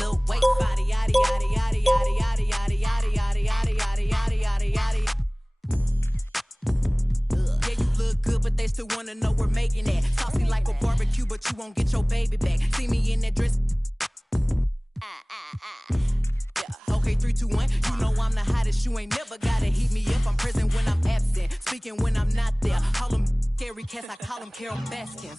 Lil Wayne body, yaddy, yaddy, yaddy, yaddy, yaddy, yaddy, yaddy, yaddy, yaddy, yaddy, yaddy, yaddy, yaddy. Yeah, you look good, but they still wanna know we're making it. Saucy like a barbecue, but you won't get your baby back. See me in that dress. Yeah, okay, 3, 2, 1. You know I'm the hottest. You ain't never gotta heat me up. I'm present when I'm absent, speaking when I'm not there. Call them scary cats, I call them Carol Baskins.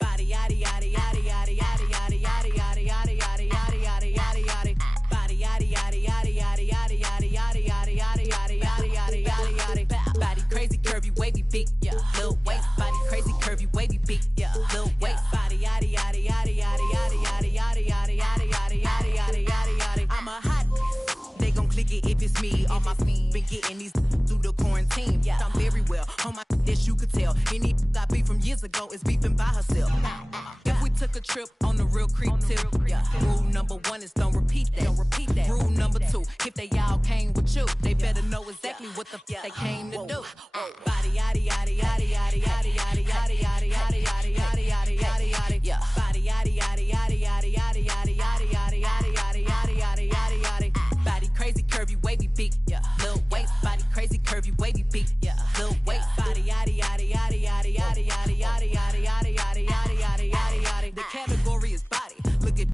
Body, yaddy, yaddy, yaddy, yaddy, yaddy, yaddy, yaddy, yaddy, yaddy, yaddy, yaddy, yaddy, yaddy, yaddy. Body, yaddy, yaddy, yaddy, yaddy, yaddy, yaddy, yaddy, yaddy, yaddy, yaddy, yaddy, yaddy, yaddy, yaddy. Body crazy, curvy, wavy, big, yeah. Lil waist, body crazy, curvy, wavy, big, yeah. Lil waist, body, yaddy, yaddy, yaddy, yaddy, yaddy, yaddy, yaddy, yaddy, yaddy, yaddy, yaddy, yaddy, yaddy, yaddy. I'm a hot. They gon' click it if it's me. All my been getting these through the quarantine. Yeah, I'm very well on my this you could tell. Any I beef from years ago is beefing by herself. If we took a trip on the real creep tip, yeah. Rule number 1 is don't repeat that. Don't repeat that. Rule number 2, if they all came with you, they better know exactly what the they came to do. Body yaddy yaddy yaddy yaddy yaddy yaddy yaddy yaddy yaddy yaddy yaddy yaddy yaddy yaddy. Yeah. Body yaddy yaddy yaddy yaddy yaddy yaddy yaddy yaddy yaddy yaddy yaddy yaddy yaddy yaddy. Body crazy, curvy, wavy, big, yeah. Lil waist, body crazy, curvy, wavy, big, yeah. Lil waist, body yaddy yaddy yaddy yaddy yaddy yaddy yaddy yaddy yaddy yaddy yaddy yaddy yaddy yaddy. The category is body. Look at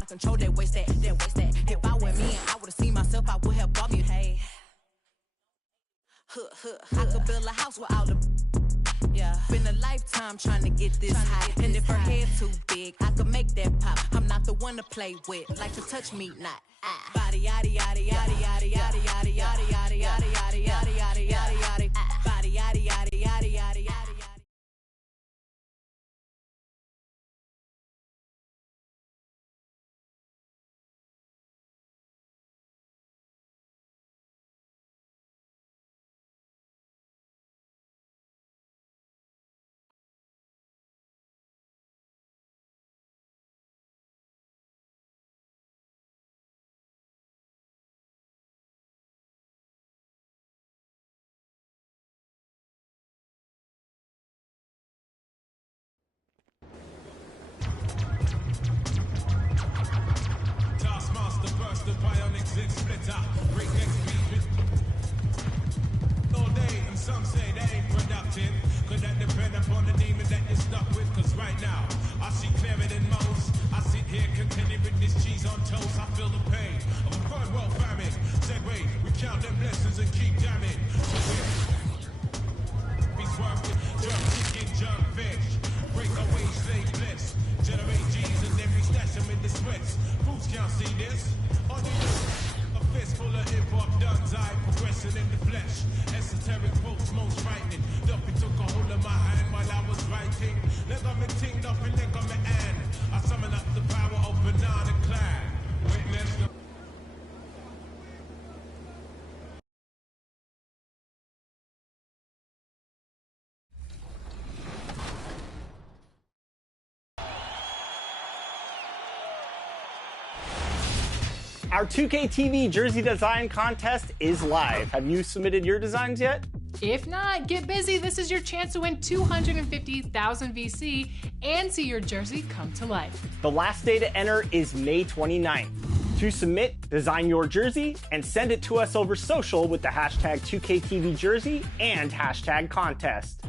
I control that waist that. If I were me and I would've seen myself, I would have bought me. Hey, I could build a house with all the. Yeah, been a lifetime trying to get this high. And if her head too big, I could make that pop. I'm not the one to play with, like to touch me, not. Body yaddy yaddy yaddy yaddy yaddy yaddy yaddy yaddy yaddy yaddy yaddy yaddy yaddy yaddy. Body yaddy yaddy yaddy yaddy yaddy. Taskmaster burst the bionic zig splitter. Break next beat all day, and some say that ain't productive. Could that depend upon the demon that you're stuck with? Cause right now, I see clearer than most. I sit here contented with this cheese on toast. I feel the pain of a third world famine. Segway, we count them blessings and keep jamming. Be swerving, jerk chicken, jerk fish. Break away, slave bliss. Generate G's and then we stash them in the sweats. Fools can't see this. On the a fist full of hip-hop duns, I progressing in the flesh. Esoteric quotes, most frightening. Duppy took a hold of my hand while I was writing. Leg on me ting up and leg on me hand. I summon up the power of Banana Clan. Witness the Our 2K TV jersey design contest is live. Have you submitted your designs yet? If not, get busy. This is your chance to win 250,000 VC and see your jersey come to life. The last day to enter is May 29th. To submit, design your jersey and send it to us over social with the hashtag 2KTVJersey and hashtag contest.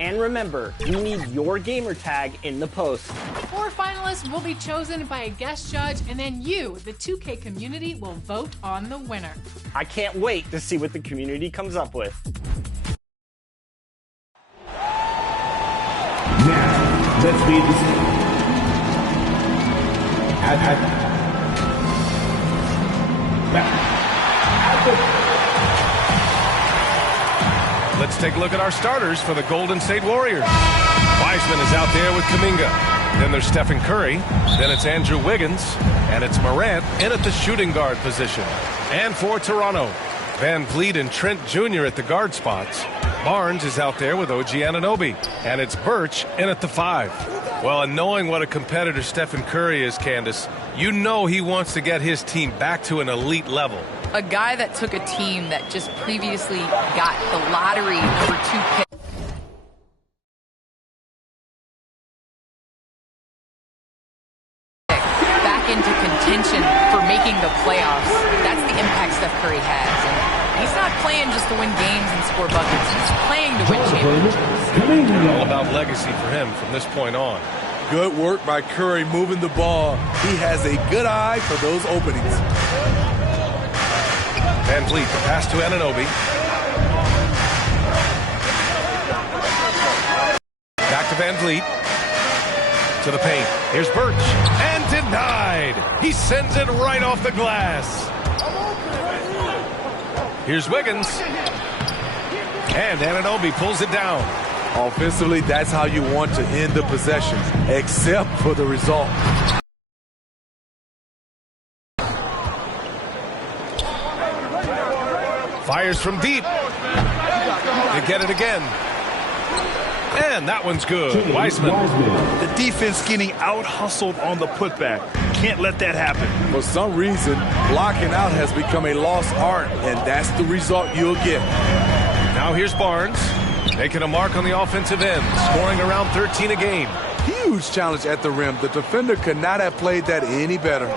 And remember, we need your gamer tag in the post. 4 finalists will be chosen by a guest judge, and then you, the 2K community, will vote on the winner. I can't wait to see what the community comes up with. Now, let's read this. Let's take a look at our starters for the Golden State Warriors. Wiseman is out there with Kuminga. Then there's Stephen Curry. Then it's Andrew Wiggins. And it's Morant in at the shooting guard position. And for Toronto, Van Vliet and Trent Jr. at the guard spots. Barnes is out there with OG Anunoby. And it's Birch in at the 5. Well, and knowing what a competitor Stephen Curry is, Candace, you know he wants to get his team back to an elite level. A guy that took a team that just previously got the lottery #2 pick. into contention for making the playoffs. That's the impact Steph Curry has. And he's not playing just to win games and score buckets. He's playing to win championships. All about legacy for him from this point on. Good work by Curry moving the ball. He has a good eye for those openings. Van Vliet, the pass to Anunoby. Back to Van Vliet. To the paint. Here's Birch. And denied. He sends it right off the glass. Here's Wiggins. And Anunoby pulls it down. Offensively, that's how you want to end the possession, except for the result. Fires from deep. They get it again. And that one's good. Wiseman. The defense getting out-hustled on the putback. Can't let that happen. For some reason, blocking out has become a lost art, and that's the result you'll get. Now here's Barnes. Making a mark on the offensive end. Scoring around 13 a game. Huge challenge at the rim. The defender could not have played that any better.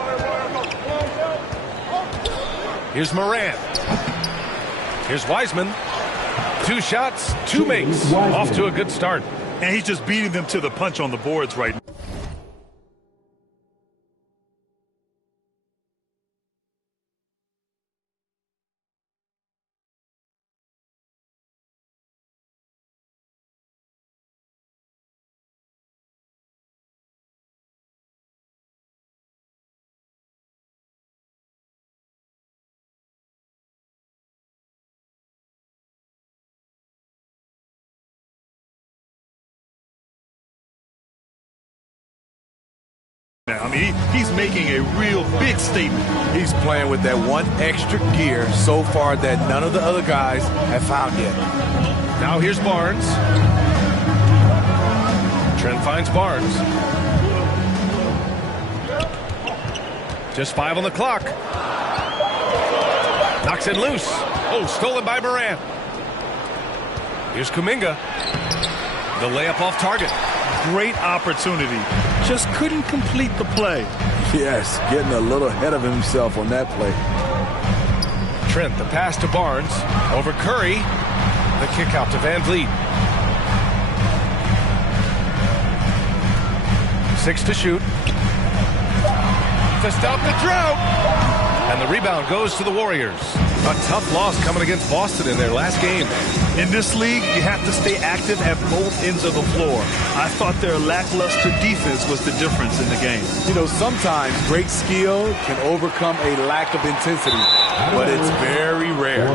Here's Morant. Here's Wiseman. 2 shots, 2 makes. Off to a good start. And he's just beating them to the punch on the boards right now. I mean, he's making a real big statement. He's playing with that one extra gear so far that none of the other guys have found yet. Now here's Barnes. Trent finds Barnes. Just 5 on the clock. Knocks it loose. Oh, stolen by Morant. Here's Kuminga. The layup off target. Great opportunity. Just couldn't complete the play. Yes, getting a little ahead of himself on that play. Trent, the pass to Barnes. Over Curry. The kick out to Van Vliet. 6 to shoot. To stop the drought. And the rebound goes to the Warriors. A tough loss coming against Boston in their last game. In this league, you have to stay active at both ends of the floor. I thought their lackluster defense was the difference in the game. You know, sometimes great skill can overcome a lack of intensity, but it's very rare.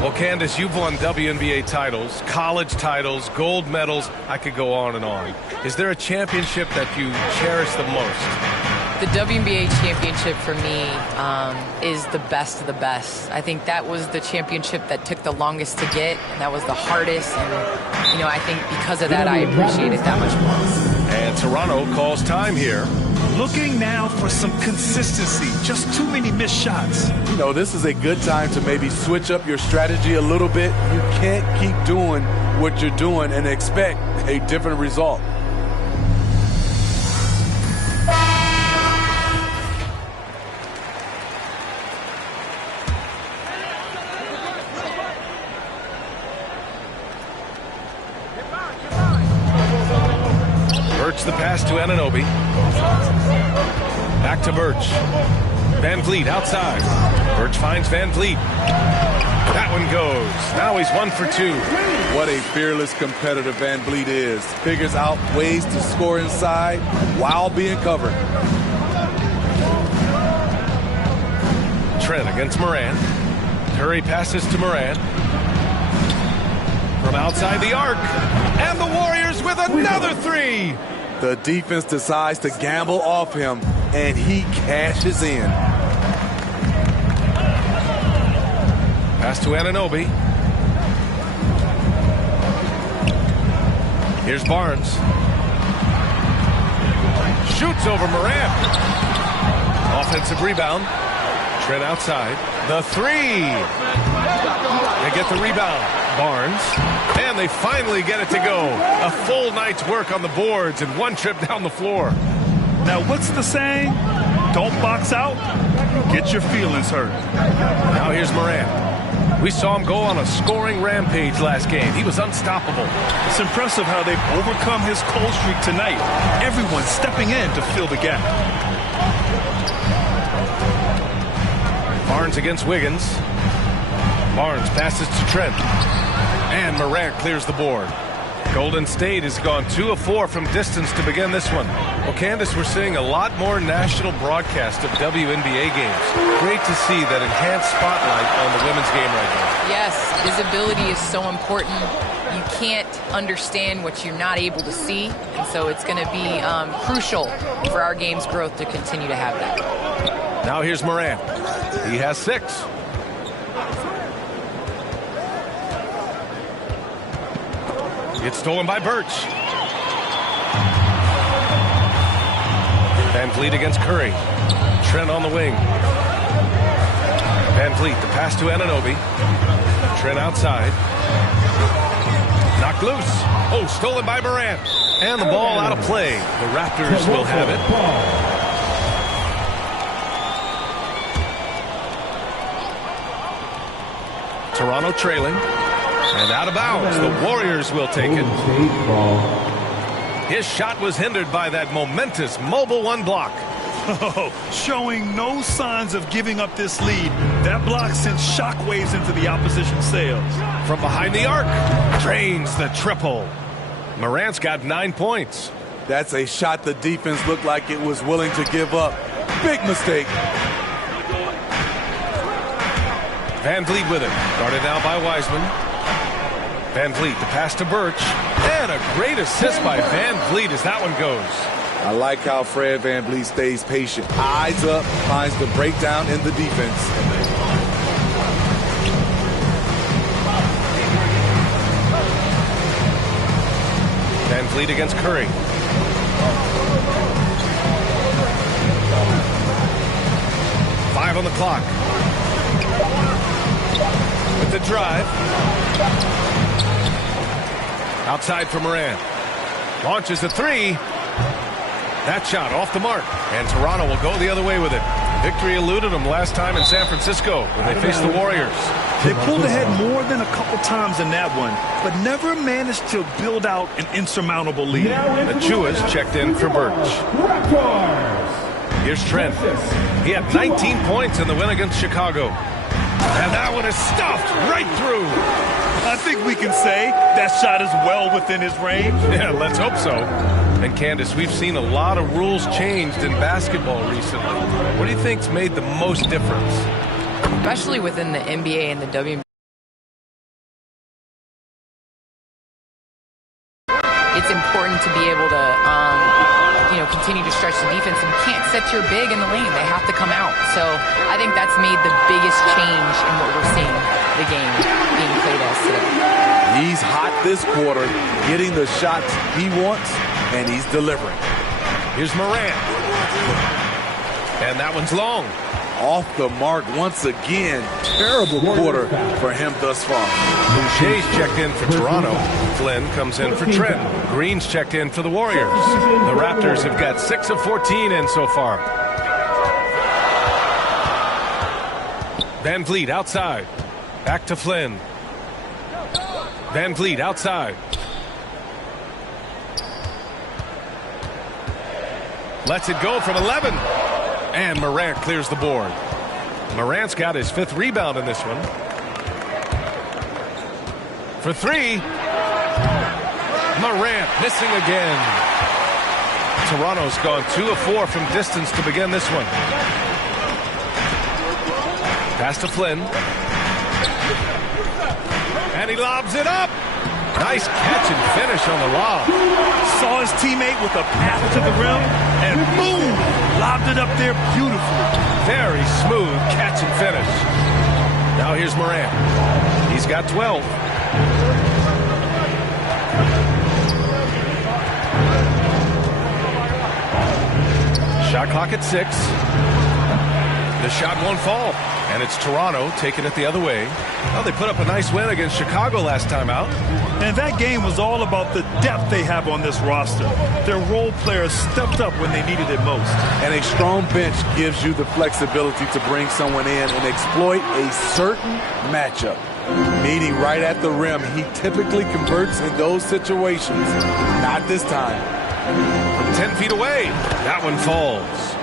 Well, Candace, you've won WNBA titles, college titles, gold medals. I could go on and on. Is there a championship that you cherish the most? The WNBA championship for me is the best of the best. I think that was the championship that took the longest to get, and that was the hardest. And, you know, I think because of that, I appreciate it that much more. And Toronto calls time here. Looking now for some consistency. Just too many missed shots. You know, this is a good time to maybe switch up your strategy a little bit. You can't keep doing what you're doing and expect a different result. Birch the pass to Anunoby. Back to Birch. Van Vliet outside. Birch finds Van Vliet. That one goes. Now he's 1 for 2. What a fearless competitor Van Vliet is. Figures out ways to score inside while being covered. Trent against Morant. Curry passes to Morant. From outside the arc. And the Warriors with another 3. The defense decides to gamble off him, and he cashes in. Pass to Anunoby. Here's Barnes. Shoots over Morant. Offensive rebound. Trent outside. The 3. They get the rebound. Barnes. And they finally get it to go. A full night's work on the boards and one trip down the floor. Now, what's the saying? don't box out, you get your feelings hurt. Now here's Morant. We saw him go on a scoring rampage last game. He was unstoppable. It's impressive how they've overcome his cold streak tonight. Everyone stepping in to fill the gap. Barnes against Wiggins. Barnes passes to Trent. And Morant clears the board. Golden State has gone 2 of 4 from distance to begin this one. Well, Candace, we're seeing a lot more national broadcast of WNBA games. Great to see that enhanced spotlight on the women's game right now. Yes, visibility is so important. You can't understand what you're not able to see, and so it's going to be crucial for our game's growth to continue to have that. Now here's Morant. He has 6. It's stolen by Birch. Van Vliet against Curry. Trent on the wing. Van Vliet, the pass to Anunoby. Trent outside. Knocked loose. Oh, stolen by Morant. And the ball out of play. The Raptors will have it. Toronto trailing. And out of bounds. The Warriors will take it. His shot was hindered by that momentous mobile 1 block. Oh, showing no signs of giving up this lead. That block sends shockwaves into the opposition sails. From behind the arc. Drains the triple. Morant's got 9 points. That's a shot the defense looked like it was willing to give up. Big mistake. Van Vliet with it. Guarded now by Wiseman. Van Vliet, the pass to Birch. And a great assist by Van Vliet as that one goes. I like how Fred Van Vliet stays patient. Eyes up, finds the breakdown in the defense. Van Vliet against Curry. Five on the clock. With the drive. Outside for Morant. Launches a 3. That shot off the mark. And Toronto will go the other way with it. Victory eluded them last time in San Francisco when they faced the Warriors. They pulled ahead more than a couple times in that one, but never managed to build out an insurmountable lead. Achua's checked in for Birch. Here's Trent. He had 19 points in the win against Chicago. And that one is stuffed right through. I think we can say that shot is well within his range. Yeah, let's hope so. And Candace, we've seen a lot of rules changed in basketball recently. What do you think's made the most difference? Especially within the NBA and the WNBA. It's important to be able to, continue to stretch the defense. And you can't set your big in the lane. They have to come out. So I think that's made the biggest change in what we're seeing the game being played as today. He's hot this quarter, getting the shots he wants, and he's delivering. Here's Morant. And that one's long. Off the mark once again. Terrible quarter for him thus far. Boucher's checked in for Toronto. Flynn comes in for Trent. Green's checked in for the Warriors. The Raptors have got 6 of 14 in so far. Van Vliet outside. Back to Flynn. Van Vliet outside. Lets it go from 11. And Morant clears the board. Morant's got his 5th rebound in this one. For 3. Morant missing again. Toronto's gone 2 of 4 from distance to begin this one. Pass to Flynn. And he lobs it up. Nice catch and finish on the lob. Saw his teammate with a path to the rim, and boom, lobbed it up there beautifully. Very smooth catch and finish. Now here's Morant. He's got 12. Shot clock at 6. The shot won't fall. And it's Toronto taking it the other way. Well, they put up a nice win against Chicago last time out. And that game was all about the depth they have on this roster. Their role players stepped up when they needed it most. And a strong bench gives you the flexibility to bring someone in and exploit a certain matchup. Meeting right at the rim, he typically converts in those situations. Not this time. From 10 feet away, that one falls.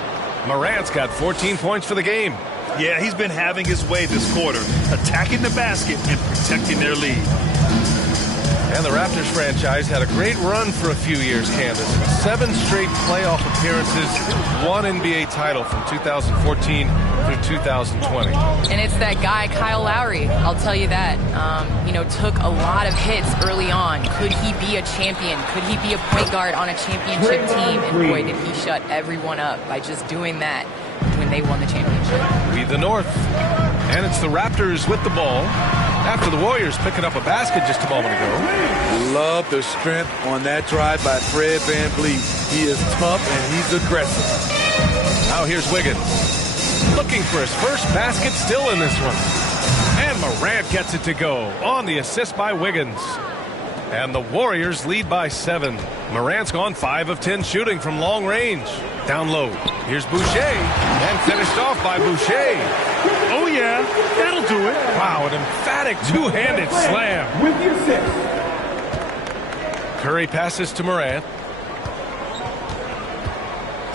Morant's got 14 points for the game. Yeah, he's been having his way this quarter, attacking the basket and protecting their lead. And the Raptors franchise had a great run for a few years, Candace. 7 straight playoff appearances, 1 NBA title from 2014 through 2020. And it's that guy, Kyle Lowry. I'll tell you that. Took a lot of hits early on. Could he be a champion? Could he be a point guard on a championship team? And boy, did he shut everyone up by just doing that when they won the championship. Lead the North. And it's the Raptors with the ball after the Warriors picking up a basket just a moment ago. Love the strength on that drive by Fred VanVleet. He is tough and he's aggressive. Now here's Wiggins. Looking for his first basket still in this one. And Morant gets it to go on the assist by Wiggins. And the Warriors lead by 7. Morant's gone 5 of 10 shooting from long range. Down low. Here's Boucher. And finished off by Boucher. Oh, yeah. That'll do it. Wow, an emphatic two-handed slam. With the assist. Curry passes to Morant.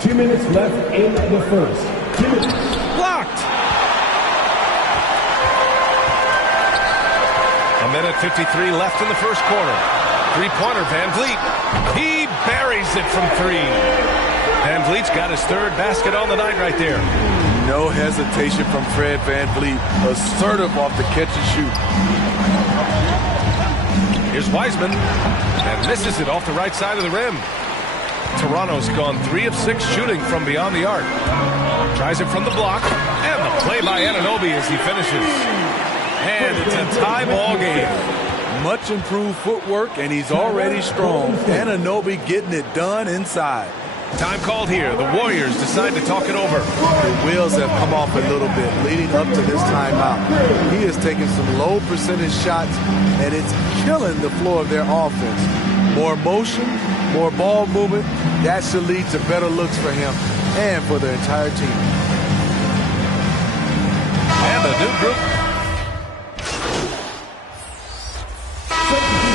2 minutes left in the first. 2 minutes. Blocked. A minute 53 left in the first quarter. Three-pointer, VanVleet. He buries it from 3. VanVleet's got his 3rd basket on the night right there. No hesitation from Fred VanVleet. Assertive off the catch and shoot. Here's Wiseman. And misses it off the right side of the rim. Toronto's gone 3 of 6 shooting from beyond the arc. Tries it from the block. And the play by Anunoby as he finishes. And it's a tie ball game. Much improved footwork, and he's already strong. Anunoby getting it done inside. Time called here. The Warriors decide to talk it over. The wheels have come off a little bit leading up to this timeout. He is taking some low percentage shots, and it's killing the flow of their offense. More motion, more ball movement, that should lead to better looks for him and for the entire team. And the new group.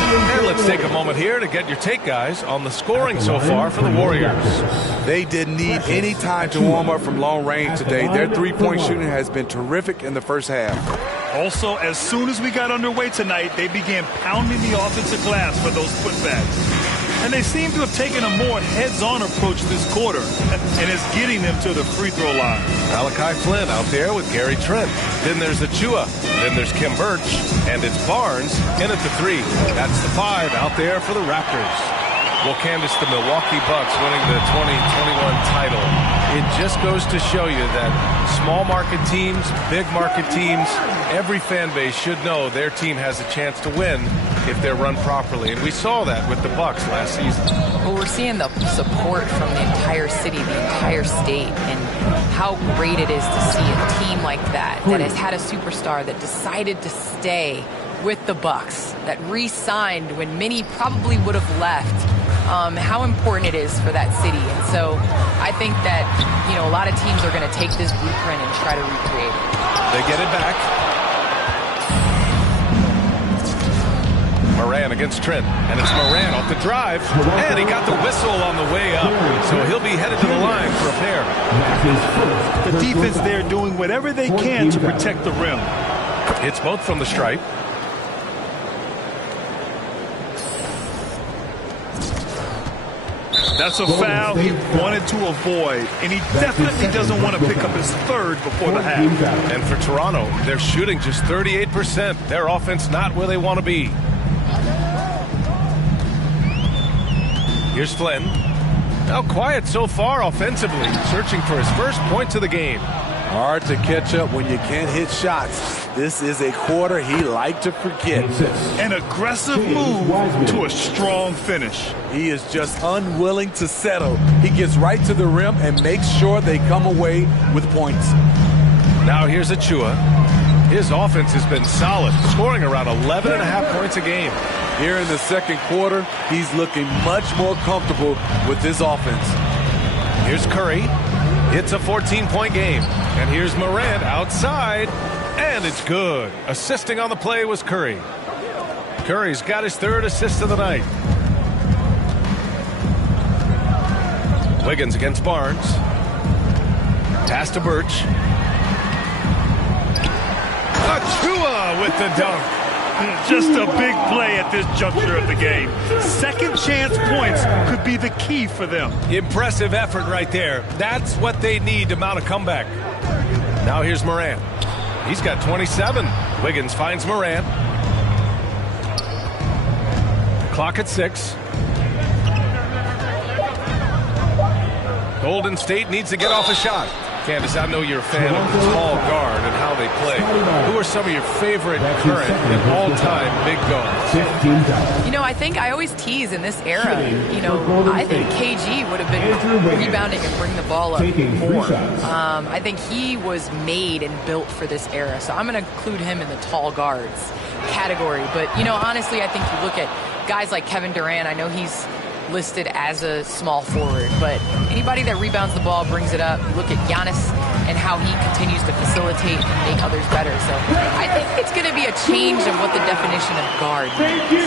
And let's take a moment here to get your take, guys, on the scoring so far for the Warriors. They didn't need any time to warm up from long range today. Their three-point shooting has been terrific in the first half. Also, as soon as we got underway tonight, they began pounding the offensive glass for those putbacks. And they seem to have taken a more heads-on approach this quarter, and it's getting them to the free throw line. Malachi Flynn out there with Gary Trent. Then there's Achua. Then there's Kim Birch. And it's Barnes in at the 3. That's the 5 out there for the Raptors. Well, Candace, the Milwaukee Bucks winning the 2021 title. It just goes to show you that small market teams, big market teams, every fan base should know their team has a chance to win if they're run properly. And we saw that with the Bucks last season. Well, we're seeing the support from the entire city, the entire state, and how great it is to see a team like that has had a superstar that decided to stay with the Bucks, that re-signed when many probably would have left. How important it is for that city. And so I think that, a lot of teams are going to take this blueprint and try to recreate it. They get it back. Morant against Trent. And it's Morant off the drive. And he got the whistle on the way up. So he'll be headed to the line for a pair. The defense there doing whatever they can to protect the rim. It's both from the stripe. That's a foul he wanted to avoid, and he definitely doesn't want to pick up his 3rd before the half. And for Toronto, they're shooting just 38%. Their offense not where they want to be. Here's Flynn. Now quiet so far offensively, searching for his first points of the game. Hard to catch up when you can't hit shots. This is a quarter he liked to forget. An aggressive move to a strong finish. He is just unwilling to settle. He gets right to the rim and makes sure they come away with points. Now here's Achua. His offense has been solid, scoring around 11.5 points a game. Here in the second quarter, he's looking much more comfortable with his offense. Here's Curry. It's a 14-point game. And here's Morant outside. And it's good. Assisting on the play was Curry. Curry's got his third assist of the night. Wiggins against Barnes. Pass to Birch. Achua with the dunk. Just a big play at this juncture of the game. Second chance points could be the key for them. Impressive effort right there. That's what they need to mount a comeback. Now here's Morant. He's got 27. Wiggins finds Morant. Clock at 6. Golden State needs to get off a shot. Candace, I know you're a fan of the tall guard and how they play. Who are some of your favorite current and all-time big guards? You know, I think I always tease in this era, you know, I think KG would have been rebounding and bring the ball up more. I think he was made and built for this era. So I'm going to include him in the tall guards category. But, you know, honestly, I think you look at guys like Kevin Durant. I know he's listed as a small forward, but anybody that rebounds the ball, brings it up. Look at Giannis and how he continues to facilitate and make others better. So I think it's going to be a change of what the definition of guard means.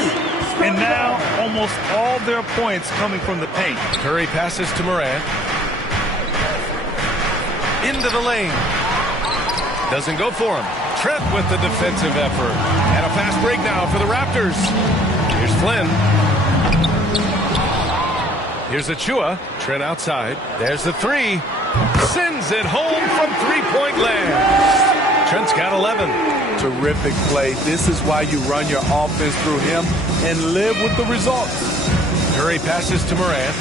And now almost all their points coming from the paint. Curry passes to Morant. Into the lane. Doesn't go for him. Trent with the defensive effort. And a fast break now for the Raptors. Here's Flynn. Here's Achua. Trent outside. There's the three. Sends it home from three-point land. Trent's got 11. Terrific play. This is why you run your offense through him and live with the results. Curry passes to Morant.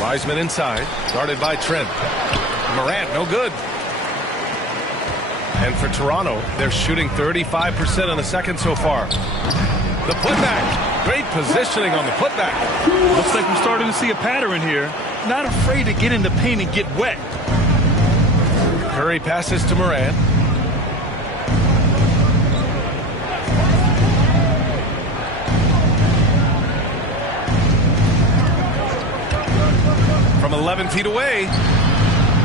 Wiseman inside. Guarded by Trent. Morant, no good. And for Toronto, they're shooting 35% in the second so far. The putback. Great positioning on the putback. Looks like we're starting to see a pattern here. Not afraid to get in the paint and get wet. Curry passes to Morant. From 11 feet away,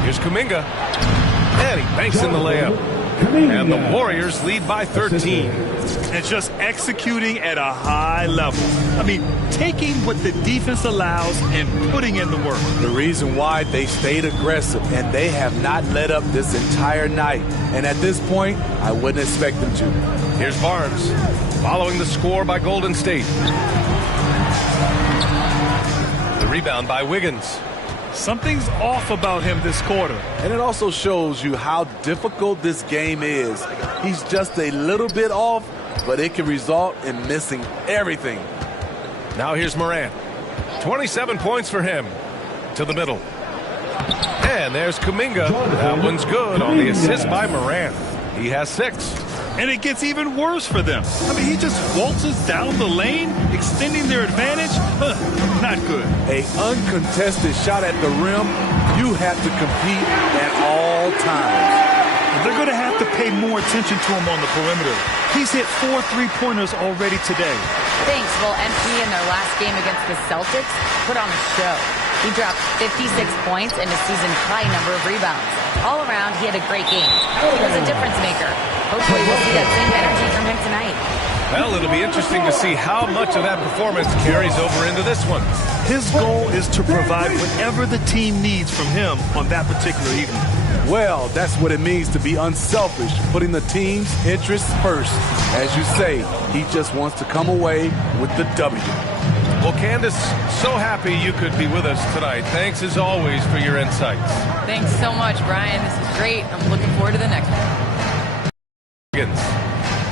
here's Kuminga. And he banks in the layup. And the Warriors lead by 13. And just executing at a high level. I mean, taking what the defense allows and putting in the work. The reason why they stayed aggressive, and they have not let up this entire night. And at this point, I wouldn't expect them to. Here's Barnes, following the score by Golden State. The rebound by Wiggins. Something's off about him this quarter. And it also shows you how difficult this game is. He's just a little bit off, but it can result in missing everything. Now here's Morant. 27 points for him. To the middle. And there's Kuminga. That one's good on the assist by Morant. He has 6. And it gets even worse for them. I mean, he just waltzes down the lane, extending their advantage. Not good. A uncontested shot at the rim, you have to compete at all times. They're going to have to pay more attention to him on the perimeter. He's hit 4 3-pointers already today. Thanks. Well, MP in their last game against the Celtics put on a show. He dropped 56 points and a season-high number of rebounds. All around, he had a great game. He was a difference maker. Hopefully we'll see that same energy from him tonight. Well, it'll be interesting to see how much of that performance carries over into this one. His goal is to provide whatever the team needs from him on that particular evening. Well, that's what it means to be unselfish, putting the team's interests first. As you say, he just wants to come away with the W. Well, Candace, so happy you could be with us tonight. Thanks, as always, for your insights. Thanks so much, Brian. This is great. I'm looking forward to the next one.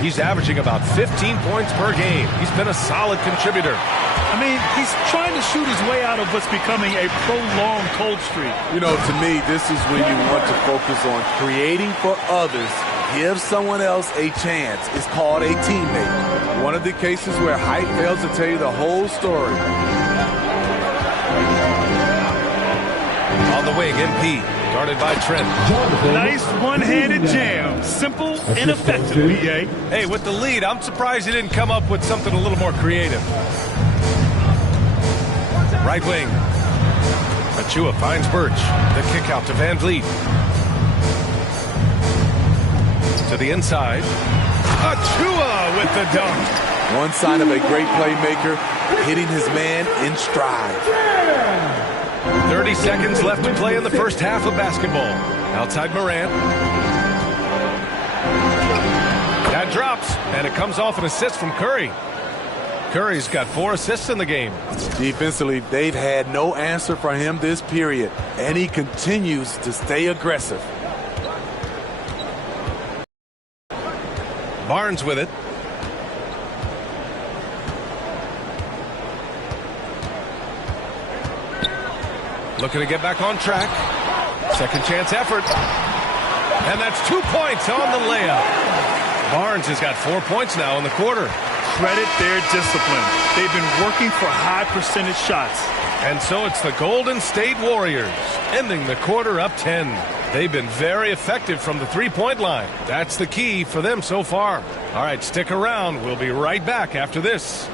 He's averaging about 15 points per game. He's been a solid contributor. I mean, he's trying to shoot his way out of what's becoming a prolonged cold streak. You know, to me, this is when you want to focus on creating for others. Give someone else a chance. It's called a teammate. One of the cases where height fails to tell you the whole story. On the wing, MP. Guarded by Trent. Nice one-handed jam. Simple and effective, B.A. Hey, with the lead, I'm surprised he didn't come up with something a little more creative. Right wing. Achua finds Birch. The kick out to Van Vliet. To the inside. Achua with the dunk. One sign of a great playmaker, hitting his man in stride. 30 seconds left to play in the first half of basketball. Outside Morant. That drops, and it comes off an assist from Curry. Curry's got 4 assists in the game. Defensively, they've had no answer for him this period, and he continues to stay aggressive. Barnes with it. Looking to get back on track. Second chance effort. And that's 2 points on the layup. Barnes has got 4 points now in the quarter. Credit their discipline. They've been working for high percentage shots. And so it's the Golden State Warriors ending the quarter up 10. They've been very effective from the three-point line. That's the key for them so far. All right, stick around. We'll be right back after this.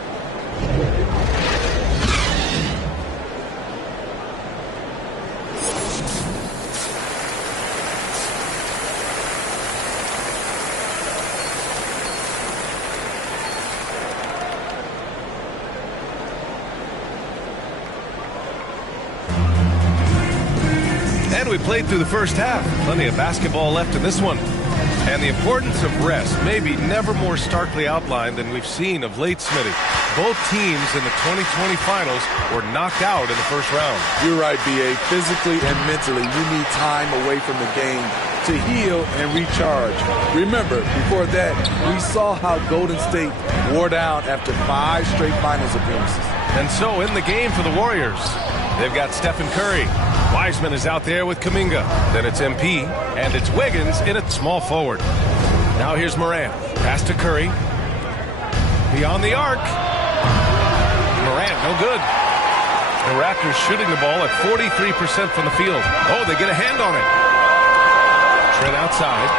We played through the first half. Plenty of basketball left in this one. And the importance of rest may be never more starkly outlined than we've seen of late, Smitty. Both teams in the 2020 finals were knocked out in the first round. You're right, B.A. Physically and mentally, you need time away from the game to heal and recharge. Remember, before that, we saw how Golden State wore down after 5 straight finals appearances. And so in the game for the Warriors, they've got Stephen Curry. Wiseman is out there with Kuminga. Then it's MP, and it's Wiggins in at small forward. Now here's Morant. Pass to Curry. Beyond the arc. Morant, no good. The Raptors shooting the ball at 43% from the field. Oh, they get a hand on it. Trent outside.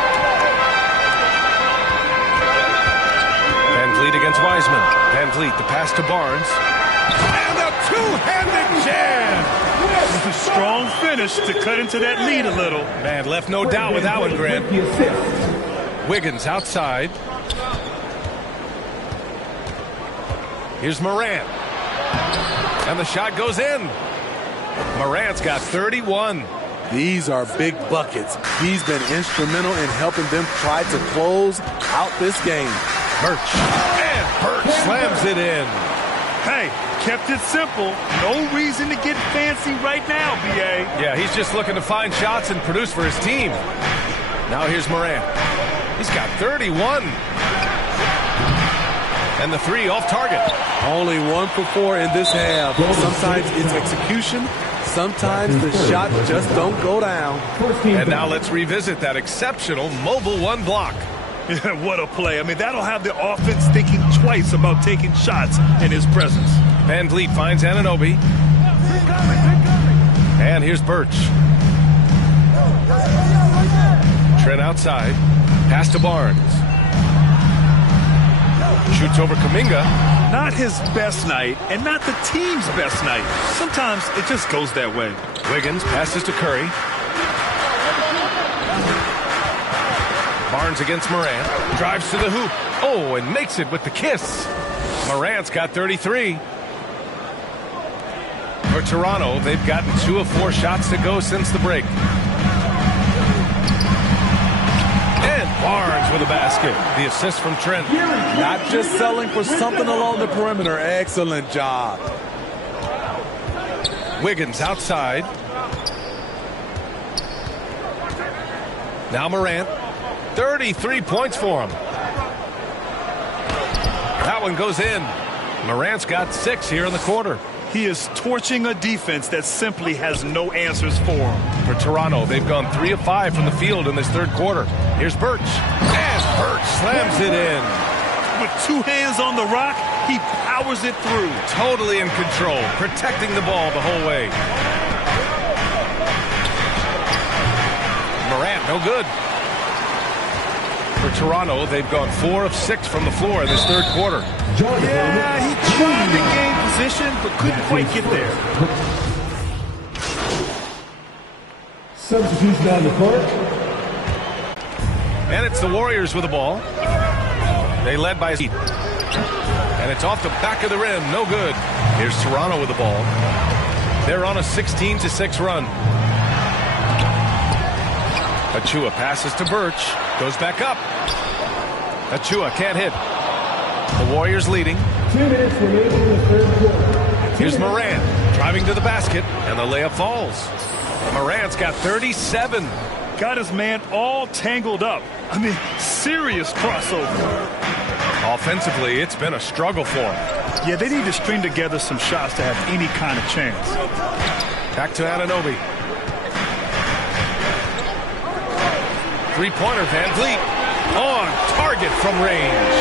Van Vliet against Wiseman. Van Vliet, the pass to Barnes. And a two-handed jam! A strong finish to cut into that lead a little. Man, left no doubt with that one, Grant. Wiggins outside. Here's Morant. And the shot goes in. Morant's got 31. These are big buckets. He's been instrumental in helping them try to close out this game. Birch. And Birch slams it in. Hey, kept it simple. No reason to get fancy right now, B.A. Yeah, he's just looking to find shots and produce for his team. Now here's Morant. He's got 31. And the 3 off target. Only 1 for 4 in this half. Sometimes it's execution. Sometimes the shot just don't go down. And now let's revisit that exceptional mobile 1 block. What a play. I mean, that'll have the offense thinking twice about taking shots in his presence. Van Vliet finds Anunoby. And here's Birch. Trent outside. Pass to Barnes. Shoots over Kuminga. Not his best night, and not the team's best night. Sometimes it just goes that way. Wiggins passes to Curry. Barnes against Morant. Drives to the hoop. Oh, and makes it with the kiss. Morant's got 33. For Toronto, they've gotten 2 of 4 shots to go since the break. And Barnes with a basket. The assist from Trent. Not just selling for something along the perimeter. Excellent job. Wiggins outside. Now Morant. 33 points for him. That one goes in. Morant's got 6 here in the quarter. He is torching a defense that simply has no answers for him. For Toronto, they've gone 3 of 5 from the field in this third quarter. Here's Birch. And Birch slams it in. With 2 hands on the rock, he powers it through. Totally in control, protecting the ball the whole way. Morant, no good. For Toronto, they've gone 4 of 6 from the floor in this third quarter. Yeah, he tried to gain position, but couldn't quite get there. Substitution on the court. And it's the Warriors with the ball. They led by Heat. And it's off the back of the rim. No good. Here's Toronto with the ball. They're on a 16-6 run. Achua passes to Birch. Goes back up. Achua can't hit. The Warriors leading. 2 minutes remaining in the third quarter. Here's Morant driving to the basket, and the layup falls. Morant's got 37. Got his man all tangled up. I mean, serious crossover. Offensively, it's been a struggle for him. Yeah, they need to string together some shots to have any kind of chance. Back to Anunoby. Three-pointer, Van Vliet. On target from range.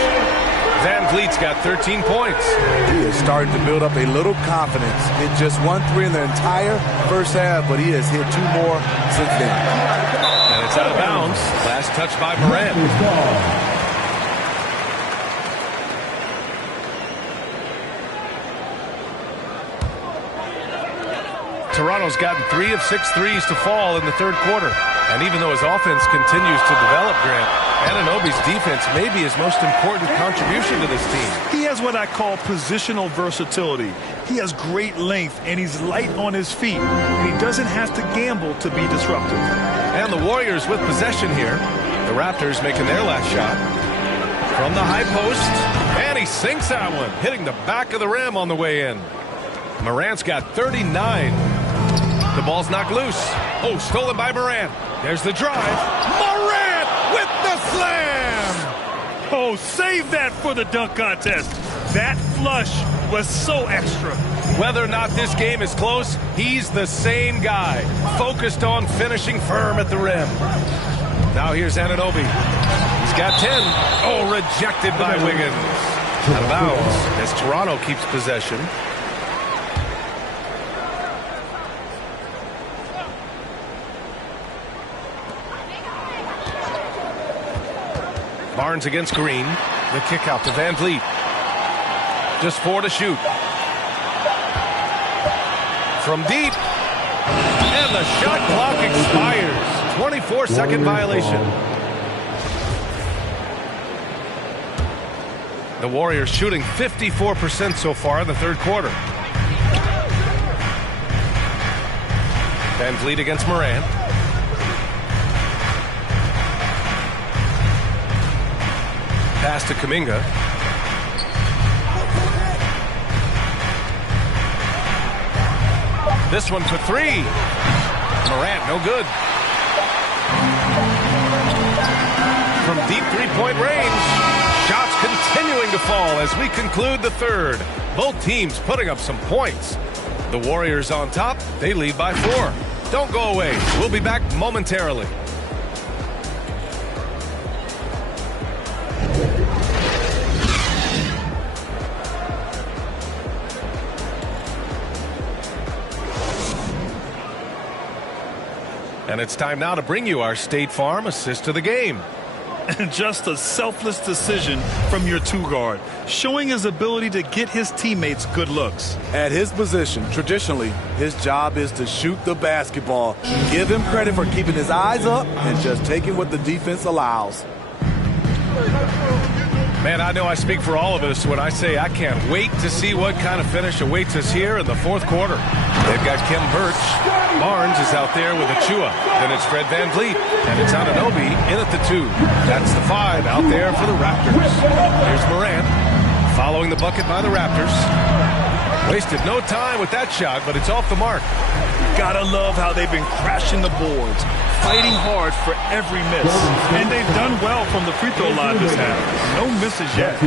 Van Vliet's got 13 points. He is starting to build up a little confidence. Hit just 1 3 in the entire first half, but he has hit 2 more since then. And it's out of bounds. Last touch by Morant. Toronto's gotten 3 of 6 threes to fall in the third quarter. And even though his offense continues to develop, Grant, Anunoby's defense may be his most important contribution to this team. He has what I call positional versatility. He has great length, and he's light on his feet. And he doesn't have to gamble to be disruptive. And the Warriors with possession here. The Raptors making their last shot. From the high post, and he sinks that one, hitting the back of the rim on the way in. Morant's got 39. The ball's knocked loose. Oh, stolen by Morant. There's the drive. Morant with the slam! Oh, save that for the dunk contest. That flush was so extra. Whether or not this game is close, he's the same guy, focused on finishing firm at the rim. Now here's Anunoby. He's got 10. Oh, rejected by Wiggins. Out of bounds as Toronto keeps possession. Barnes against Green. The kick out to Van Vliet. Just 4 to shoot. From deep. And the shot clock expires. 24-second violation. The Warriors shooting 54% so far in the third quarter. Van Vliet against Morant. Pass to Kuminga. This one for 3. Morant, no good. From deep three-point range. Shots continuing to fall as we conclude the third. Both teams putting up some points. The Warriors on top. They lead by 4. Don't go away. We'll be back momentarily. And it's time now to bring you our State Farm assist to the game. And just a selfless decision from your 2-guard, showing his ability to get his teammates good looks. At his position, traditionally, his job is to shoot the basketball. Give him credit for keeping his eyes up and just taking what the defense allows. Man, I know I speak for all of us when I say I can't wait to see what kind of finish awaits us here in the fourth quarter. They've got Khem Birch. Barnes is out there with Achua. Then it's Fred Van Vliet. And it's Anunoby in at the 2. That's the 5 out there for the Raptors. Here's Morant following the bucket by the Raptors. Wasted no time with that shot, but it's off the mark. Gotta love how they've been crashing the boards, fighting hard for every miss. And they've done well from the free throw line this half. No misses yet.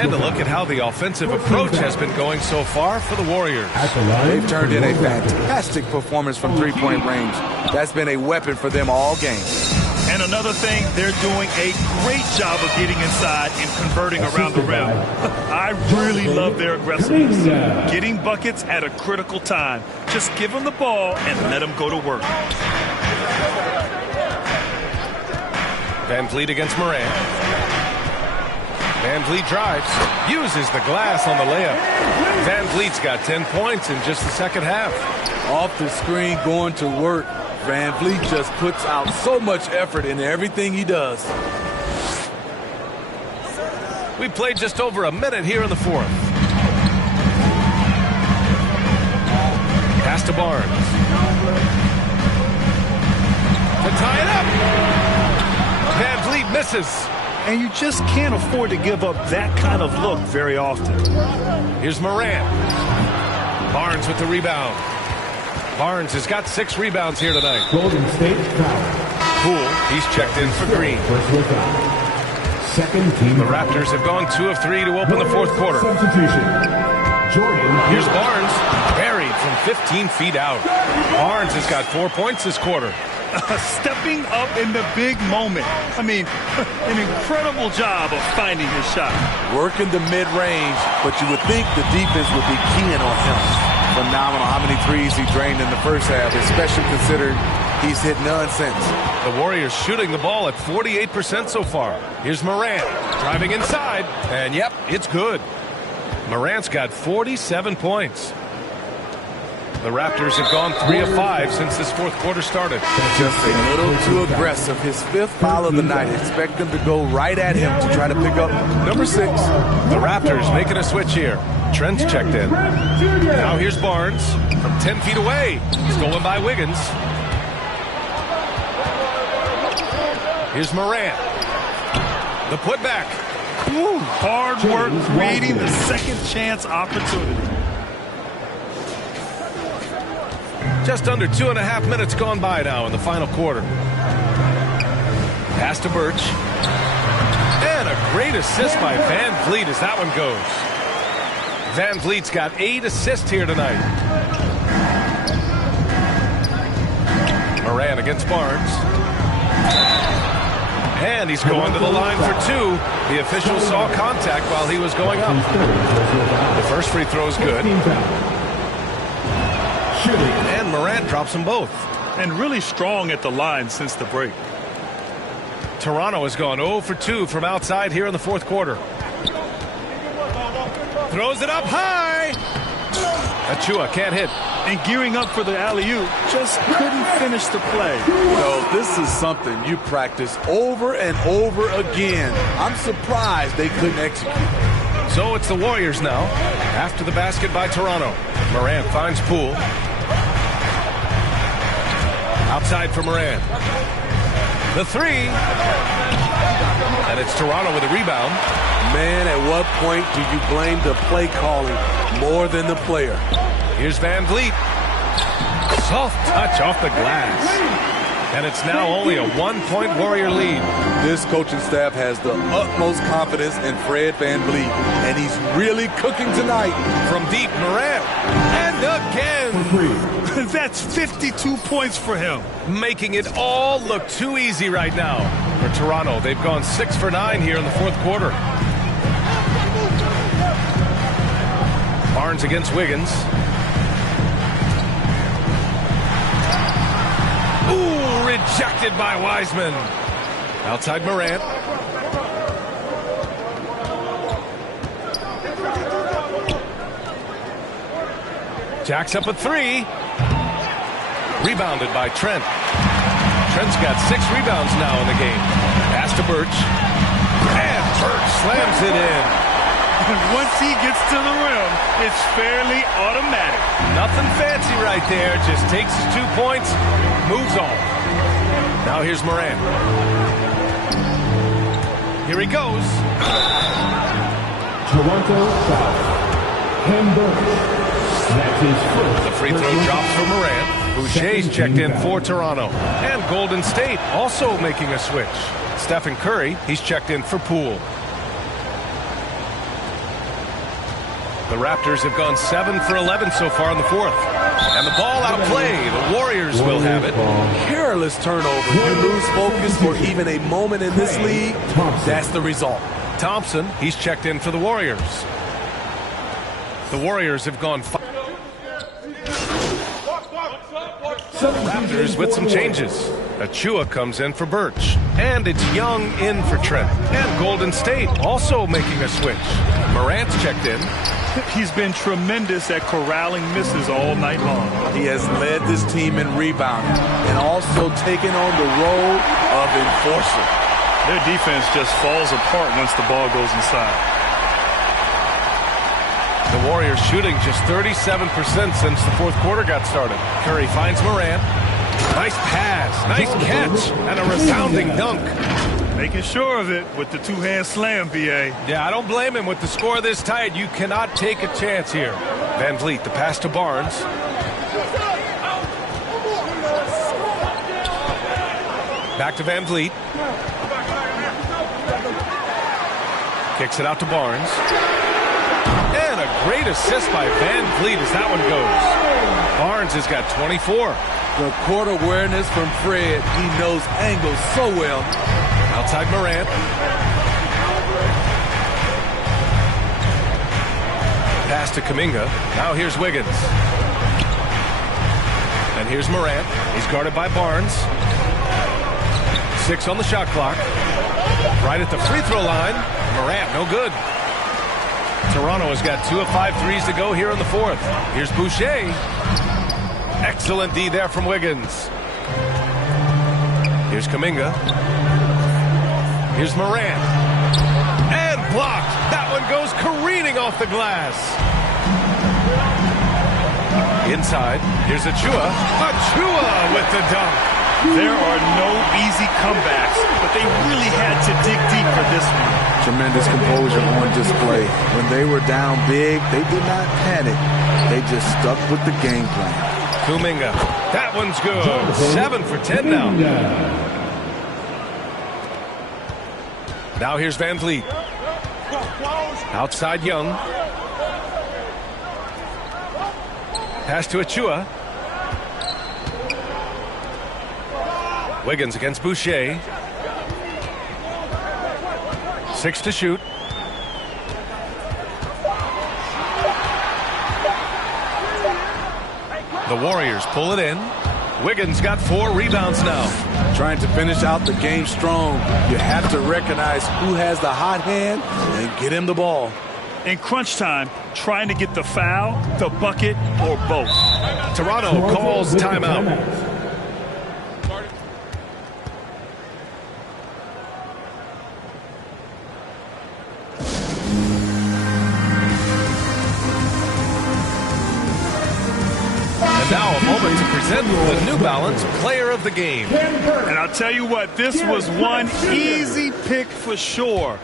And a look at how the offensive approach has been going so far for the Warriors. They've turned in a fantastic performance from three-point range. That's been a weapon for them all game. And another thing, they're doing a great job of getting inside and converting around the rim. I really love their aggressiveness. Getting buckets at a critical time. Just give them the ball and let them go to work. Van Vliet against Morant. Van Vliet drives, uses the glass on the layup. Van Vliet's got 10 points in just the second half. Off the screen, going to work. Van Vliet just puts out so much effort in everything he does. We played just over a minute here in the fourth. Pass to Barnes. To tie it up. Van Vliet misses. And you just can't afford to give up that kind of look very often. Here's Morant. Barnes with the rebound. Barnes has got 6 rebounds here tonight. Golden State foul. Poole, he's checked in for Green. Personal foul. Second team. The Raptors have gone 2 of 3 to open the fourth quarter. Substitution. Jordan. Here's Barnes, buried from 15 feet out. Barnes has got 4 points this quarter. Stepping up in the big moment. I mean, an incredible job of finding his shot. Working the mid-range, but you would think the defense would be keying on him. Phenomenal how many threes he drained in the first half, especially considering he's hit none since. The Warriors shooting the ball at 48% so far. Here's Morant, driving inside, and yep, it's good. Morant's got 47 points. The Raptors have gone 3 of 5 since this fourth quarter started. Just a little too aggressive. His 5th foul of the night. Expect them to go right at him to try to pick up number 6. The Raptors making a switch here. Trent's checked in. Now here's Barnes from 10 feet away. Stolen by Wiggins. Here's Morant. The putback. Ooh, hard work creating the second chance opportunity. Just under 2.5 minutes gone by now in the final quarter. Pass to Birch. And a great assist by Van Vliet as that one goes. Van Vliet's got 8 assists here tonight. Morant against Barnes. And he's going to the line for 2. The official saw contact while he was going up. The first free throw is good. And Morant drops them both. And really strong at the line since the break. Toronto has gone 0 for 2 from outside here in the fourth quarter. Throws it up high. Achua can't hit. And gearing up for the alley-oop, just couldn't finish the play. So this is something you practice over and over again. I'm surprised they couldn't execute. So it's the Warriors now. After the basket by Toronto. Morant finds Poole. Outside for Morant. The 3. And it's Toronto with a rebound. Man, at what point do you blame the play calling more than the player? Here's Van Vliet. Soft touch off the glass. And it's now only a 1-point Warrior lead. This coaching staff has the utmost confidence in Fred Van Vliet, and he's really cooking tonight. From deep, Morant. And again. That's 52 points for him. Making it all look too easy right now. For Toronto, they've gone 6 for 9 here in the fourth quarter. Barnes against Wiggins. Ooh, rejected by Wiseman. Outside Morant. Jacks up a 3. Rebounded by Trent. Trent's got 6 rebounds now in the game. Pass to Birch. And Birch slams it in. Once he gets to the rim, it's fairly automatic. Nothing fancy right there. Just takes his 2 points, moves on. Now here's Morant. Here he goes. Toronto foul. Birch. That's his first. The free throw drops for Morant. Boucher's checked in for Toronto. And Golden State also making a switch. Stephen Curry, he's checked in for Poole. The Raptors have gone 7 for 11 so far in the fourth. And the ball out of play. The Warriors will have it. Careless turnover. You lose focus for even a moment in this league. That's the result. Thompson, he's checked in for the Warriors. The Warriors have gone 5. Raptors with some changes. Achua comes in for Birch. And it's Young in for Trent. And Golden State also making a switch. Morant's checked in. He's been tremendous at corralling misses all night long. He has led this team in rebounding and also taken on the role of enforcer. Their defense just falls apart once the ball goes inside. The Warriors shooting just 37% since the fourth quarter got started. Curry finds Morant. Nice pass, nice catch, and a resounding dunk. Making sure of it with the two-hand slam, B.A. Yeah, I don't blame him with the score this tight. You cannot take a chance here. Van Vliet, the pass to Barnes. Back to Van Vliet. Kicks it out to Barnes. And a great assist by Van Vliet as that one goes. Barnes has got 24. The court awareness from Fred. He knows angles so well. Outside Morant. Pass to Kuminga. Now here's Wiggins. And here's Morant. He's guarded by Barnes. 6 on the shot clock. Right at the free throw line. Morant, no good. Toronto has got 2 of 5 threes to go here in the fourth. Here's Boucher. Excellent D there from Wiggins. Here's Kuminga. Here's Morant. And blocked. That one goes careening off the glass. Inside. Here's Achua. Achua with the dunk. There are no easy comebacks, but they really had to dig deep for this one. Tremendous composure on display. When they were down big, they did not panic. They just stuck with the game plan. Kuminga. That one's good. 7 for 10 now. Now here's Van Vliet. Outside Young. Pass to Achua. Wiggins against Boucher. 6 to shoot. The Warriors pull it in. Wiggins got 4 rebounds now. Trying to finish out the game strong. You have to recognize who has the hot hand and get him the ball. In crunch time, trying to get the foul, the bucket, or both. Toronto calls timeout. Now a moment to present the New Balance Player of the Game. And I'll tell you what, this was one easy pick for sure.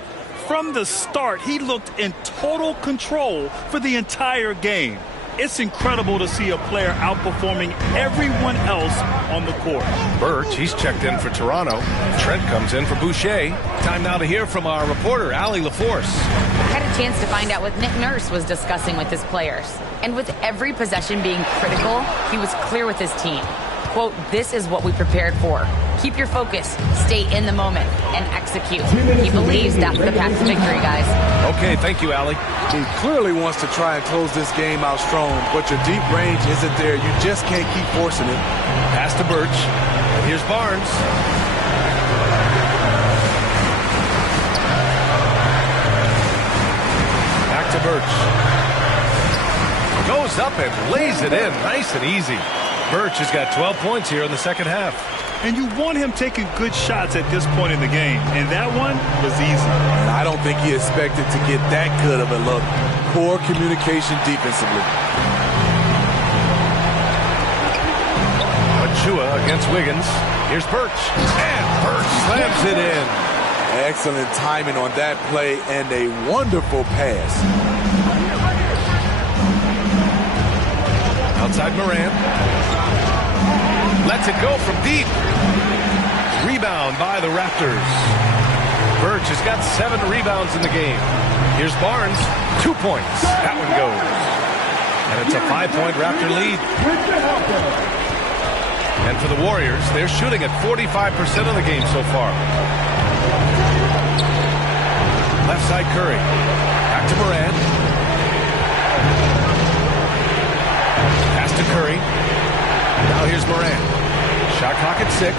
From the start, he looked in total control for the entire game. It's incredible to see a player outperforming everyone else on the court. Birch, he's checked in for Toronto. Trent comes in for Boucher. Time now to hear from our reporter, Allie LaForce. I had a chance to find out what Nick Nurse was discussing with his players. And with every possession being critical, he was clear with his team. Quote, "This is what we prepared for. Keep your focus, stay in the moment, and execute." He believes that's the path to victory, guys. Okay, thank you, Allie. He clearly wants to try and close this game out strong, but your deep range isn't there. You just can't keep forcing it. Pass to Birch. And here's Barnes. Back to Birch. Goes up and lays it in nice and easy. Birch has got 12 points here in the second half. And you want him taking good shots at this point in the game. And that one was easy. And I don't think he expected to get that good of a look. Poor communication defensively. Achua against Wiggins. Here's Birch. And Birch slams it in. Excellent timing on that play and a wonderful pass. Outside Morant. Lets it go from deep. Rebound by the Raptors. Birch has got 7 rebounds in the game. Here's Barnes. 2 points. That one goes. And it's a 5-point Raptor lead. And for the Warriors, they're shooting at 45% of the game so far. Left side Curry. Back to Morant. Pass to Curry. Now here's Morant. Shot clock at 6.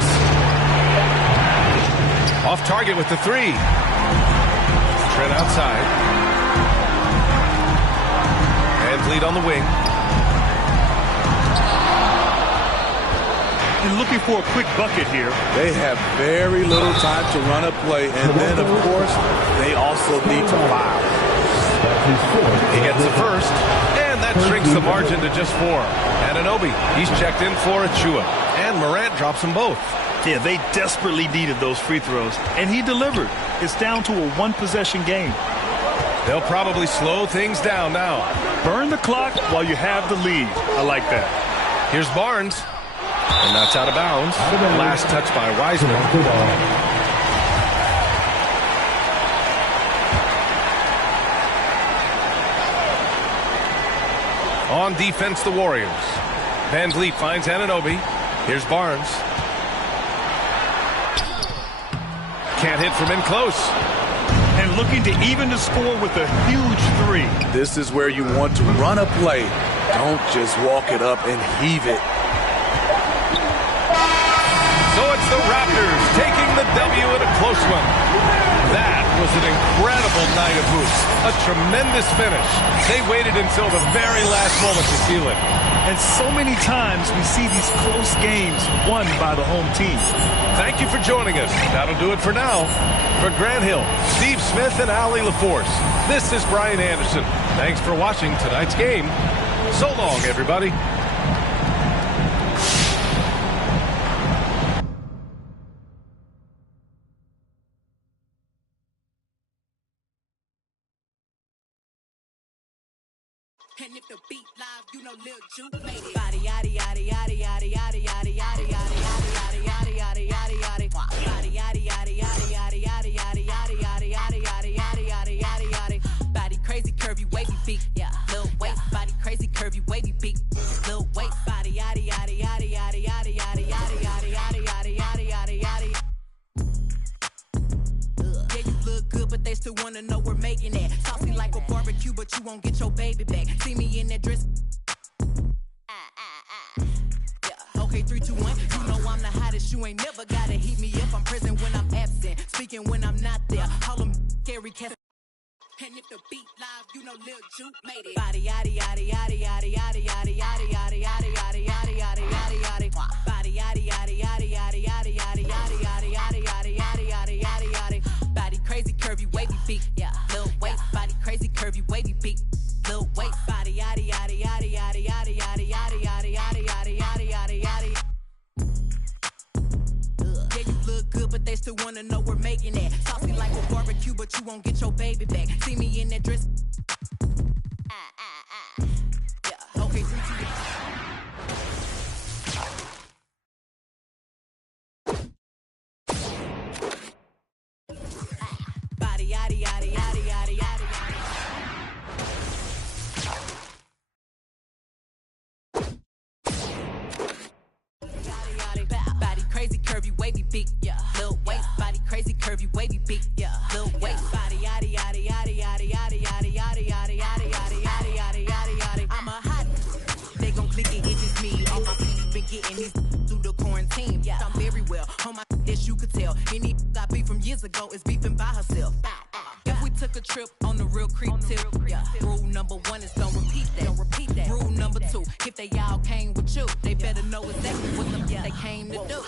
Off target with the 3. Trent outside. And lead on the wing. And looking for a quick bucket here. They have very little time to run a play, and then, of course, they also need to foul. He gets the first, and that shrinks the margin to just 4. Anunoby, he's checked in for Achua, and Morant drops them both. Yeah, they desperately needed those free throws, and he delivered. It's down to a one-possession game. They'll probably slow things down now. Burn the clock while you have the lead. I like that. Here's Barnes. And that's out of bounds. Last touch by Wiseman. On defense, the Warriors. Van Vliet finds Anunoby. Here's Barnes. Can't hit from in close. And looking to even the score with a huge 3. This is where you want to run a play. Don't just walk it up and heave it. So it's the Raptors taking the W in a close one. That was an incredible night of hoops. A tremendous finish. They waited until the very last moment to seal it. And so many times we see these close games won by the home team. Thank you for joining us. That'll do it for now. For Grant Hill, Steve Smith, and Allie LaForce, this is Brian Anderson. Thanks for watching tonight's game. So long, everybody. And if the beat live, you know Lil Juke made it. Body yaddy yaddy yaddy yaddy yaddy yaddy yaddy yaddy yaddy yaddy yaddy yaddy yaddy. Body yaddy yaddy yaddy yaddy yaddy yaddy yaddy yaddy yaddy yaddy yaddy yaddy yaddy yaddy. Body crazy, curvy, wavy, beat. Yeah, Lil waist. Body crazy, curvy, wavy, beat. Lil waist. Body yaddy yaddy yaddy yaddy yaddy yaddy yaddy yaddy yaddy yaddy yaddy yaddy. Yeah, you look good, but they still wanna know we're making it. Saucy like a barbecue, but you won't get your baby back. See me in that dress. Yeah. Okay, 3, 2, 1. You know I'm the hottest. You ain't never gotta heat me if I'm present when I'm absent. Speaking when I'm not there. Call them scary cats. And if the beat live, you know Lil Juke made it. Body yaddy yaddy yaddy yaddy yaddy yaddy yaddy yaddy yaddy yaddy yaddy yaddy yaddy yaddy. Body yaddy yaddy yaddy yaddy yaddy yaddy yaddy yaddy yaddy yaddy yaddy yaddy yaddy yaddy. Body crazy, curvy, wavy, beat. Yeah, Lil waist. Body crazy, curvy, wavy, beat. Lil waist. Body yaddy yaddy yaddy yaddy yaddy yaddy yaddy yaddy yaddy yaddy yaddy yaddy yaddy. Yeah, you look good, but they still wanna know we're making it. Saucy like a barbecue, but you won't get your baby back. See me in that dress. Yeah, okay, 3, 2, 1. Body yaddy yaddy yaddy yaddy yaddy. Body crazy, curvy, wavy, beat. Yeah, Lil waist. Body crazy, curvy, wavy, beat. Yeah, Lil waist. Body yaddy yaddy yaddy yaddy yaddy yaddy yaddy yaddy yaddy yaddy yaddy yaddy yaddy yaddy. I'm a hot. They gon' click it if it's me. All my feet been getting these through the quarantine. Yeah, I'm very well. On my as you could tell. Any got beef from years ago is beefing by herself. If we took a trip on the real creep tip, yeah. Rule number 1 is don't repeat that. Don't repeat that. Rule number 2, if they all came with you, they better know exactly what they came to do.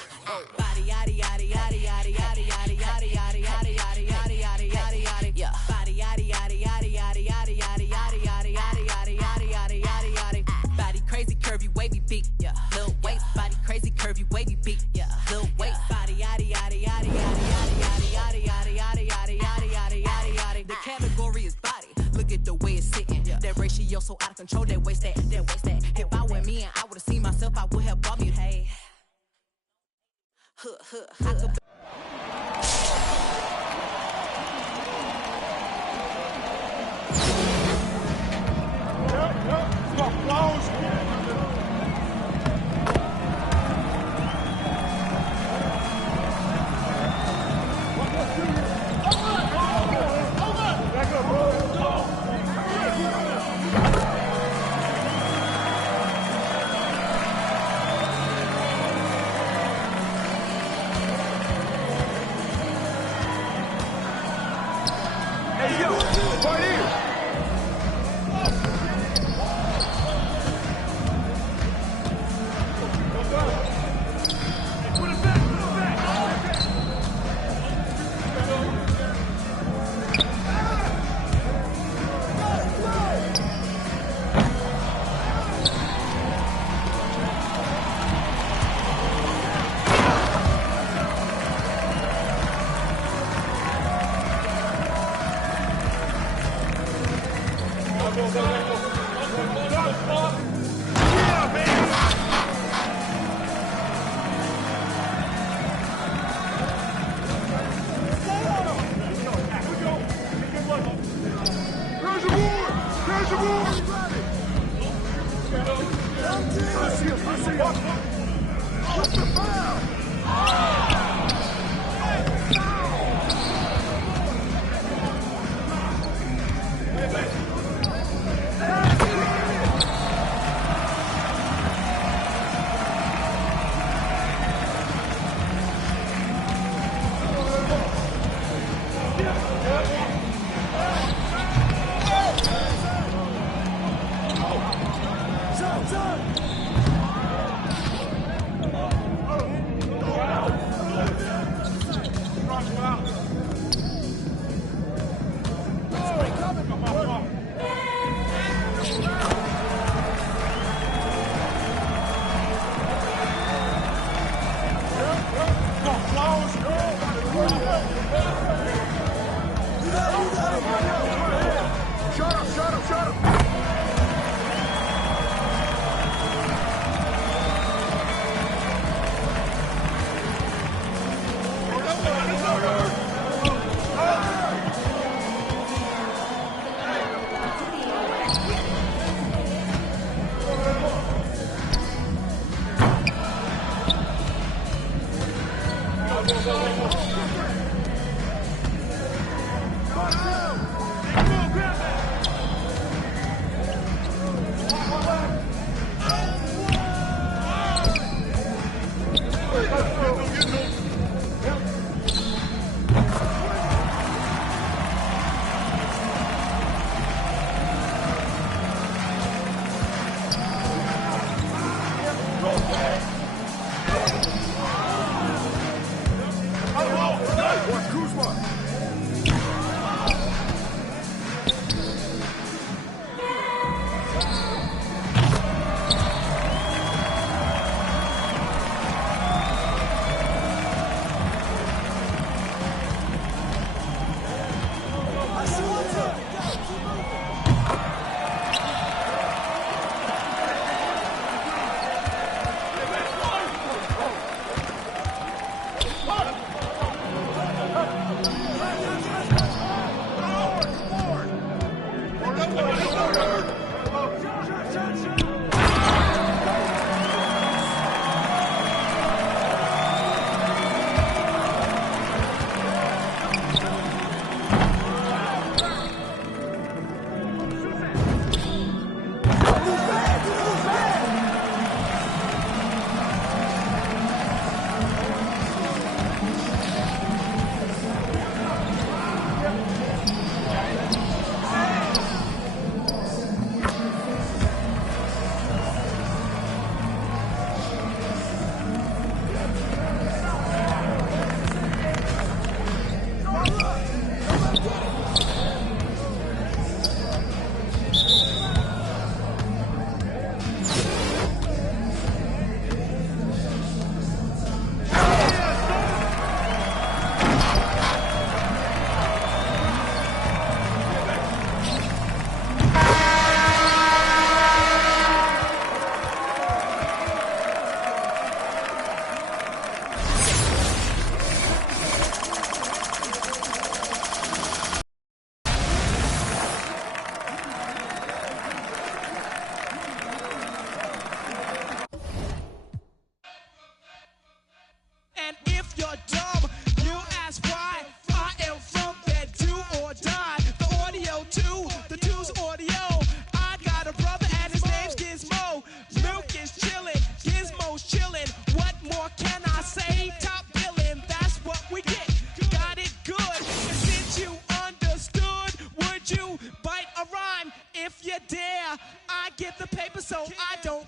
Body yaddy yaddy yaddy yaddy yaddy yaddy yaddy yaddy yaddy yaddy yaddy yaddy yaddy yaddy. Yeah. Body yaddy yaddy yaddy yaddy yaddy yaddy yaddy yaddy yaddy yaddy yaddy yaddy yaddy yaddy. Body crazy, curvy, wavy, beat. Yeah. Lil waist. Body crazy, curvy, wavy, beat. Yeah. Lil waist. Body yaddy yaddy yaddy yaddy yaddy yaddy yaddy yaddy yaddy yaddy yaddy yaddy yaddy. The category is body. Look at the way it's sitting. That ratio so out of control. That waist that. If I were me and I would've seen myself, I would have bought me. Hey. I could Right here.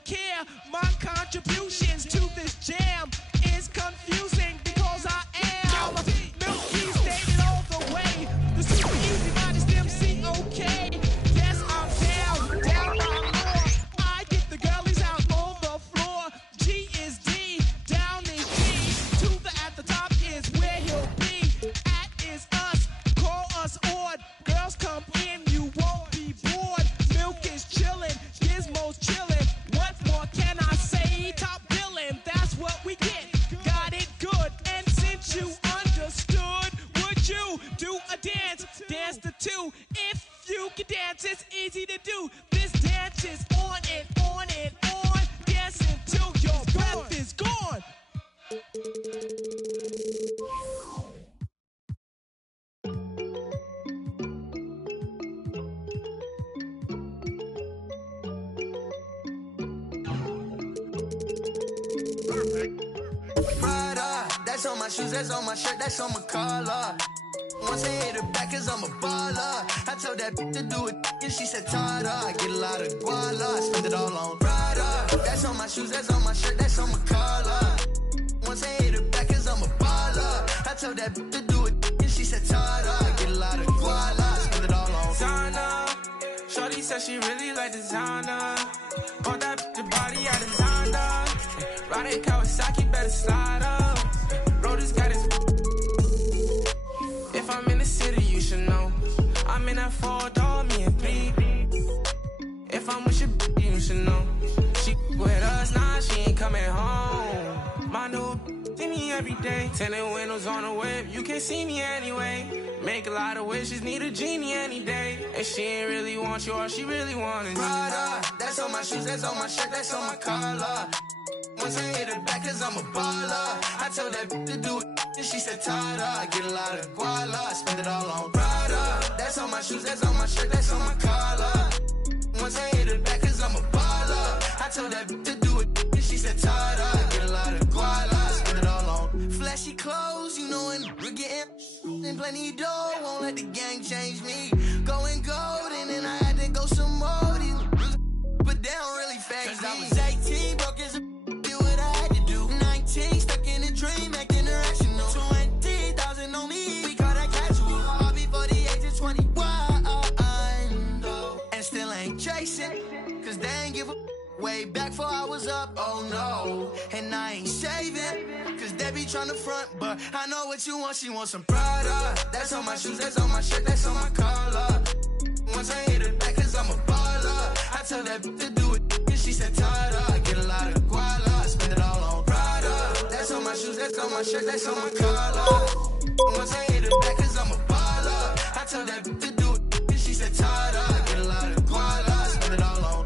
don't care. My contributions to this jam is confusing because I am Milky stated all the way. The super easy modest MC, okay. Yes, I'm down my law. I get the girlies out on the floor. G is D, down is D. To the at the top is where he'll be. At is us, call us odd. Girls come in, you won't be bored. Milk is chillin', Gizmo's chillin'. What more can I say? Top billin', that's what we get. Got it good, and since you understood, would you do a dance? Dance the two. If you can dance, it's easy to do. This dance is on and on and on. Dance until your breath is gone. Prada, that's on my shoes, that's on my shirt, that's on my collar. Once I hit her back, cause I'm a baller. I told that to do it, and she said, Tada. I get a lot of guala, I spend it all on Prada. That's on my shoes, that's on my shirt, that's on my collar. Once I hit her back, cause I'm a baller. I told that to do it, and she said, Tada. I get a lot of guala, I spend it all on Zana. Shorty said she really like designer. Bought that the body out of Zana. Ride it Kawasaki, better slide up. Rollers got his. If I'm in the city, you should know. I'm in that 4-door, me and 3. If I'm with your you should know. She with us, nah, she ain't coming home. My new see me every day. Tinted windows on the whip, you can't see me anyway. Make a lot of wishes, need a genie any day. And she ain't really want you, all she really want is Prada, that's on my shoes, that's on my shirt, that's on my collar. Once I hit her back, cause I'm a baller. I told that to do it, and she said, Tada. I get a lot of guala, I spend it all on Prada. That's on my shoes, that's on my shirt, that's on my collar. Once I hit her back, cause I'm a baller. I told that to do it, and she said, Tada. I get a lot of guala, I spend it all on flashy clothes, you know, and we're getting and plenty dough. Won't let the gang change me. Going gold, and then I had to go some more. These but they don't really phase me. I was 18, broke as a do what I had to do. 19, stuck in a dream, acting irrational. 20,000 on me, we call that casual. All before the age of 21, and still ain't chasing, cause they ain't give a way back before I was up, oh no. And I ain't shaving, cause they be tryna front, but I know what you want, she wants some Prada. That's on my shoes, that's on my shirt, that's on my collar. Once I hit her back, cause I'm a baller. I told that to do it, and she said, Tada. I get a lot of guala, I spend it all on Prada. That's on my shoes, that's on my shirt, that's on my collar. Once I hit her back, cause I'm a baller. I told that to do it, and she said, Tada. I get a lot of guala, I spend it all on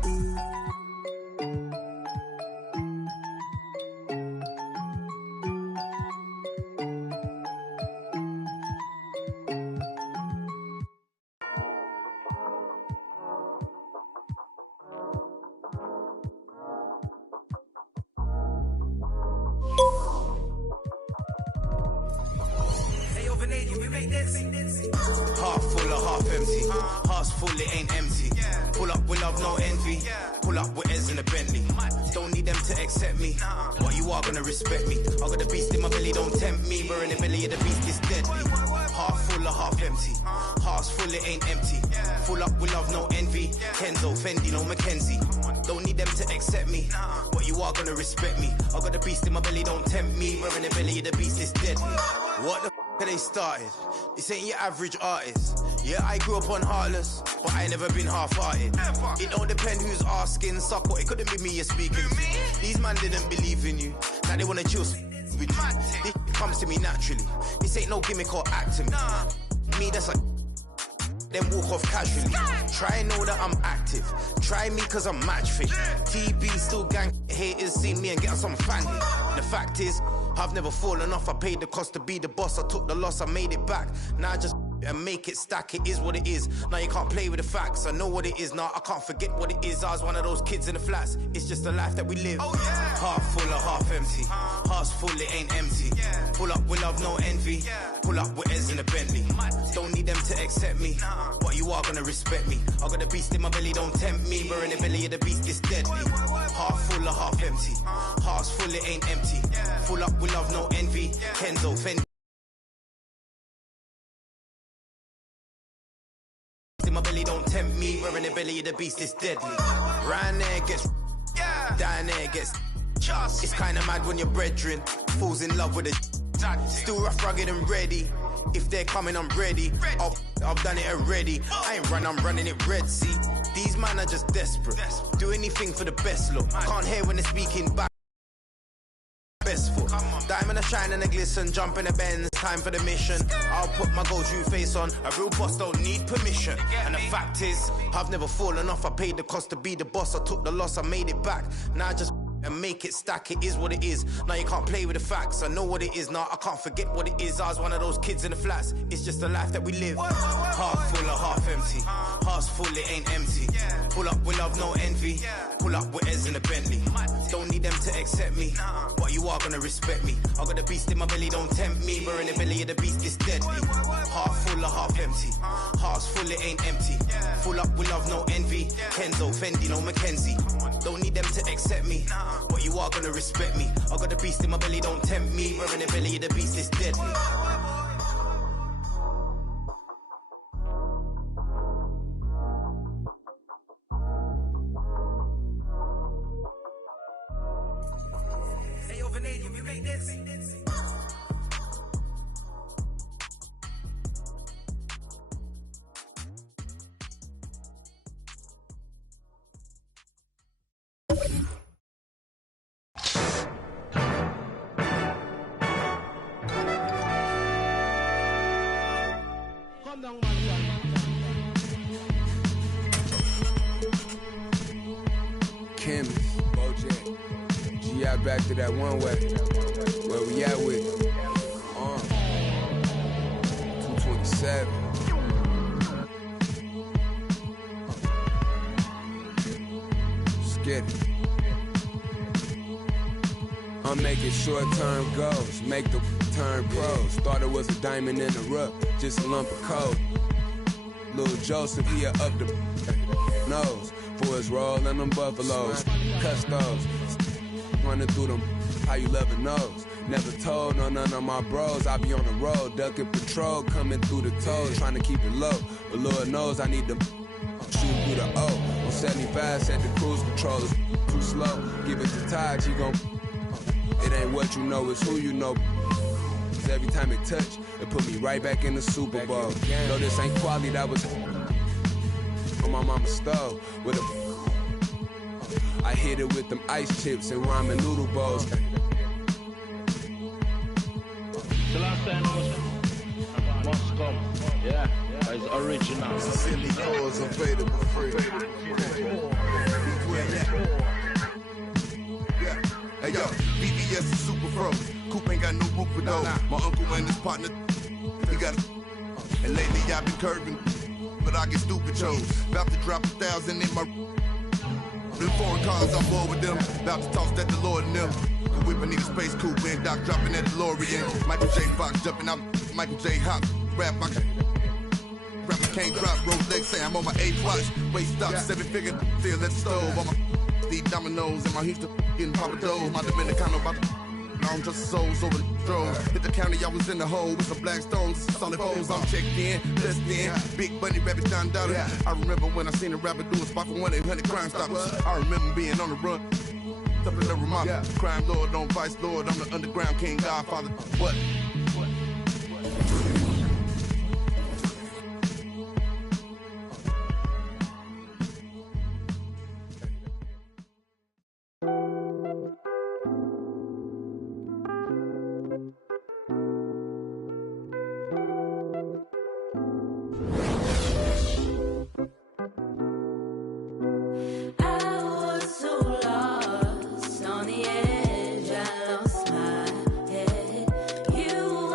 Half full or half empty. Heart's full, it ain't empty. Pull up with love, no envy. Pull up with Ez in a Bentley. Don't need them to accept me, but you are gonna respect me. I got the beast in my belly, don't tempt me. We're in the belly of the beast, is deadly. Half full or half empty. Heart's full, it ain't empty. Full up with love, no envy. Kenzo, Fendi, no Mackenzie. Don't need them to accept me, but you are gonna respect me. I got the beast in my belly, don't tempt me. We're in the belly of the beast, is deadly. What the f*** they started? This ain't your average artist. Yeah, I grew up on Heartless, but I never been half-hearted. It don't depend who's asking, suck what, it couldn't be me you're speaking to. These man didn't believe in you, now they wanna chill with you. This comes to me naturally, this ain't no gimmick or acting. Me, that's like, then walk off casually. Try know that I'm active, try me cause I'm match fit. TB still gang, haters see me and get some fanny. The fact is, I've never fallen off, I paid the cost to be the boss. I took the loss, I made it back. Now I just and make it stack. It is what it is. Now you can't play with the facts. I know what it is now. I can't forget what it is. I was one of those kids in the flats. It's just the life that we live. Half full or half empty. Heart's full, it ain't empty. Pull up with love, no envy. Pull up with Ez in a Bentley. Don't need them to accept me, but you are gonna respect me. I got a beast in my belly, don't tempt me. We're in the belly of the beast, it's deadly. Half full or half empty. Heart's full, it ain't empty. Full up with love, no envy. Kenzo, Fendi. In my belly, don't tempt me. We're in the belly of the beast, it's deadly. Round there gets, down there gets. It's kinda mad when your brethren falls in love with a still rough, rugged and ready. If they're coming, I'm ready. I've done it already. I ain't run, I'm running it red. See, these man are just desperate. Do anything for the best look. Can't hear when they're speaking back. Best foot. Diamond a shine and a glisten, jump in a Benz, time for the mission. I'll put my gold shoe face on. A real boss don't need permission. And the fact is, I've never fallen off. I paid the cost to be the boss. I took the loss, I made it back. Now I just and make it stack. It is what it is. Now you can't play with the facts. I know what it is now. I can't forget what it is. I was one of those kids in the flats. It's just the life that we live. Half full or half empty. Heart's full, it ain't empty. Pull up with love, no envy. Pull up with Ez in a Bentley. Don't need them to accept me, but you are gonna respect me. I got a beast in my belly, don't tempt me. We're in the belly of the beast, it's deadly. Half full or half empty. Heart's full, it ain't empty. Full up with love, no envy. Kenzo, Fendi, no Mackenzie. Don't need them to accept me, but you are gonna respect me. I got a beast in my belly, don't tempt me. We're in the belly of the beast, it's deadly. Hey, yo, Vanadium, you make this. Kim, Bojack, G.I. back to that one way. Where we at with it? 227. Let's get it. I'm making short-term goals, make the turn pros. Thought it was a diamond in the rough, just a lump of coal. Lil Joseph, he up the nose. Boys rolling them buffaloes, custos, running through them, how you love it knows. Never told none of my bros, I be on the road, ducking patrol, coming through the toes, trying to keep it low. But Lord knows I need to shoot through the O. On 75, set the cruise control, it's too slow. Give it to Taj, he gon' it ain't what you know, it's who you know. Cause every time it touch, it put me right back in the Super Bowl. No, this ain't quality, that was on my mama's stove with a I hit it with them ice chips and ramen noodle bowls. The last time must come. Yeah, it's original. Silly cause available free. Yeah. Hey yo, BBS is super fro. Coop ain't got no roof for though. My uncle and his partner, he got and lately I've been curving, but I get stupid chose. About to drop 1,000 in my them foreign cars, I'm bored with them. About to toss that DeLorean in them. The whip, I need a space coupe, and Doc dropping that DeLorean. Michael J. Fox jumping out, Michael J. Hop, rap box. Rapper can't drop, Rolex, say I'm on my 8th watch. Waist stop, 7-figure, still at the stove. On my these dominoes, and my Houston getting Papa Doe. My Dominicano about to long just souls over the droves. Hit the county, I was in the hole with some black stones, solid foes. I'm checked in, less than Big Bunny, Rabbit, Don Dollar. I remember when I seen a rapper do a spot for 1-800 Crime Stoppers. I remember being on the run. Up in the Ramada. Crime Lord, don't Vice Lord. I'm the underground king, Godfather. What? You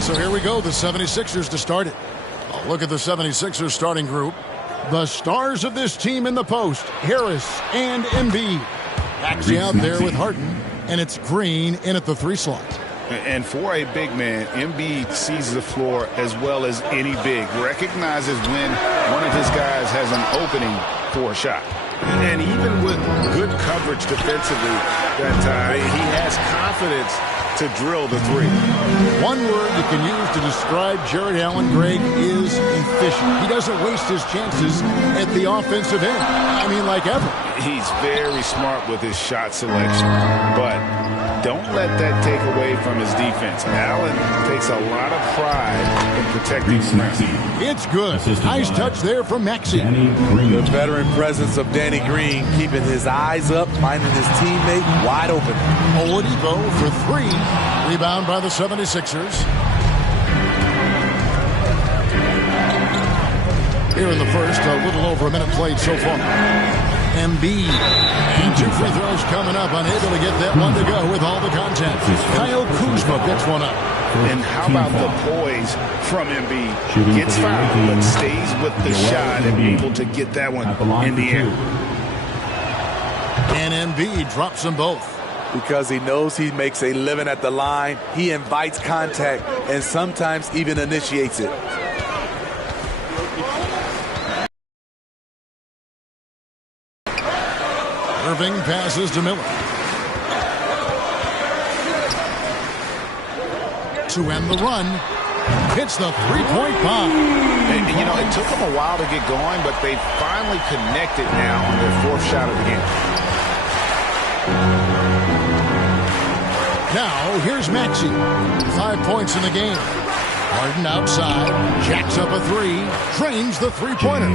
So here we go, the 76ers to start it. A look at the 76ers starting group. The stars of this team in the post, Harris and Embiid. Maxey out there with Harden, and it's Green in at the 3 slot. And for a big man, Embiid sees the floor as well as any big. Recognizes when one of his guys has an opening for a shot. And even with good coverage defensively that time, he has confidence to drill the 3. One word you can use to describe Jarrett Allen, Greg, is efficient. He doesn't waste his chances at the offensive end. I mean, like ever. He's very smart with his shot selection, but don't let that take away from his defense. Allen takes a lot of pride in protecting Maxey. It's good. Nice touch there from Maxey. The veteran presence of Danny Green, keeping his eyes up, finding his teammate wide open. Oladipo for 3. Rebound by the 76ers. Here in the first, a little over a minute played so far. Embiid. And 2 free throws coming up. Unable to get that one to go with all the contact. Kyle Kuzma gets one up. And how about the poise from Embiid? Gets fouled, but stays with the shot and able to get that one in the air. And Embiid drops them both. Because he knows he makes a living at the line, he invites contact and sometimes even initiates it. Irving passes to Miller. To end the run, hits the three-point bomb. And, you know, it took them a while to get going, but they finally connected now on their 4th shot of the game. Now, here's Maxey. 5 points in the game. Harden outside, jacks up a 3, drains the three-pointer.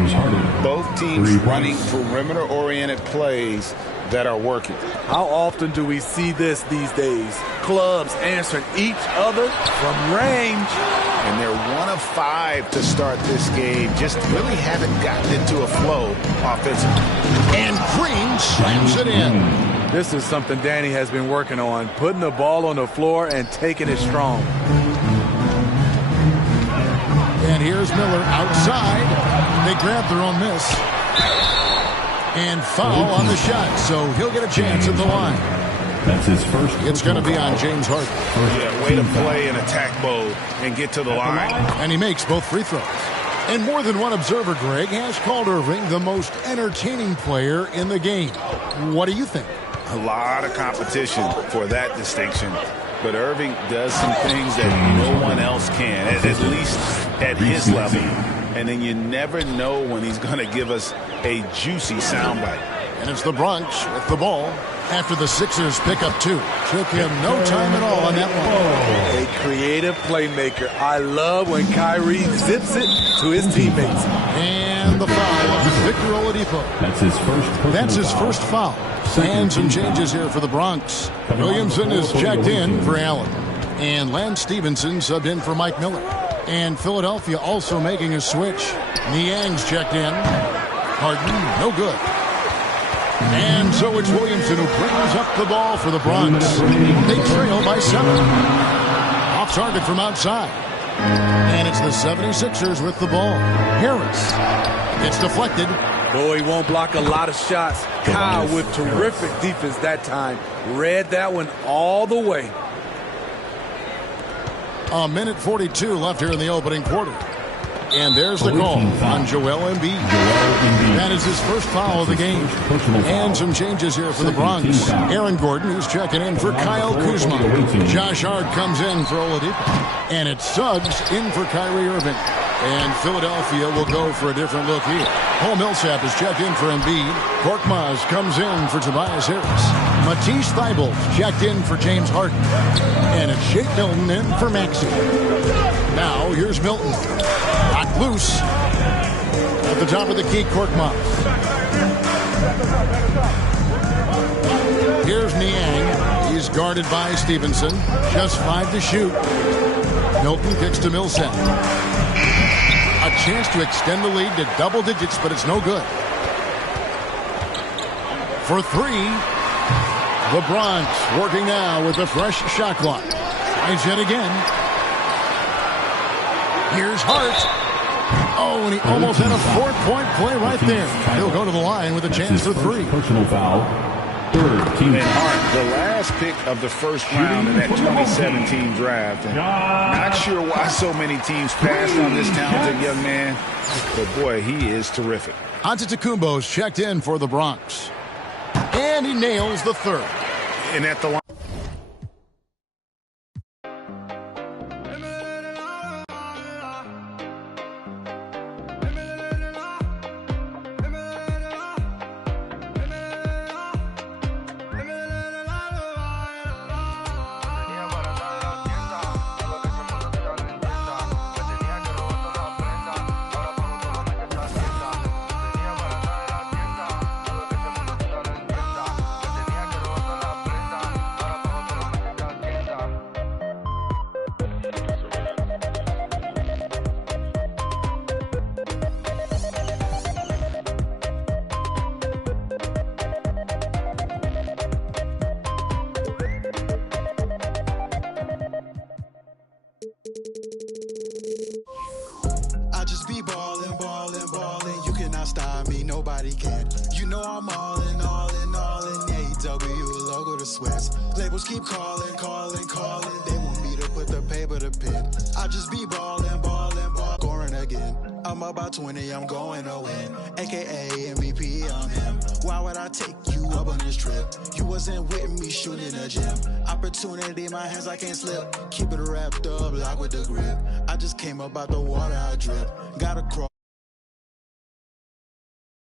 Both teams running perimeter-oriented plays that are working. How often do we see this these days? Clubs answering each other from range. And they're 1 of 5 to start this game. Just really haven't gotten into a flow offensively. And Green slams it in. This is something Danny has been working on, putting the ball on the floor and taking it strong. And here's Miller outside. They grab their own miss. And foul on the shot, so he'll get a chance at the line. That's his first. It's going to be on James Harden. Yeah, way to play in attack mode and get to the line. And he makes both free throws. And more than one observer, Greg, has called Irving the most entertaining player in the game. What do you think? A lot of competition for that distinction. But Irving does some things that no one else can, at least at his level. And then you never know when he's going to give us a juicy soundbite. And it's the Bronx with the ball after the Sixers pick up 2. Took him no time at all on that one. A creative playmaker. I love when Kyrie zips it to his teammates. And the foul on Victor Oladipo. That's his first foul. And some changes here for the Bronx. Williamson is checked in for Allen. And Lance Stevenson subbed in for Mike Miller. And Philadelphia also making a switch. Niang's checked in. Harden, no good. And so it's Williamson who brings up the ball for the Bronx. They trail by 7. Off target from outside. And it's the 76ers with the ball. Harris. It's deflected. Boy, he won't block a lot of shots. Kyle with terrific defense that time. Read that one all the way. A minute 42 left here in the opening quarter. And there's the call on Joel Embiid. That is his first foul of the game. And some changes here for the Bronx. Aaron Gordon is checking in for Kyle Kuzma. Josh Hart comes in for Oladipo. And it's Suggs in for Kyrie Irving. And Philadelphia will go for a different look here. Paul Millsap is checked in for Embiid. Korkmaz comes in for Tobias Harris. Matisse Thybulle checked in for James Harden. And it's Shake Milton in for Maxey. Now here's Milton. Knocked loose. At the top of the key, Korkmaz. Here's Niang. He's guarded by Stevenson. Just 5 to shoot. Milton kicks to Millsap. A chance to extend the lead to double digits, but it's no good. For 3, the Bronx working now with a fresh shot clock. Tries yet again. Here's Hart. Oh, and he almost had a 4-point play right there. He'll go to the line with a chance for 3. Personal foul. And Hart, the last pick of the first round in that 2017 draft. And not sure why so many teams passed on this talented young man, but boy, he is terrific. Antetokounmpo's checked in for the Bronx. And he nails the 3rd. And at the line. Nobody can. You know I'm all in. AEW logo to sweats. Labels keep calling. They want me to put the paper to pen. I just be ballin'. Scoring again. I'm about 20, I'm going to win. AKA MVP, I'm him. Why would I take you up on this trip? You wasn't with me shooting in the gym. Opportunity in my hands, I can't slip. Keep it wrapped up, lock with the grip. I just came up out the water, I drip. Gotta crawl.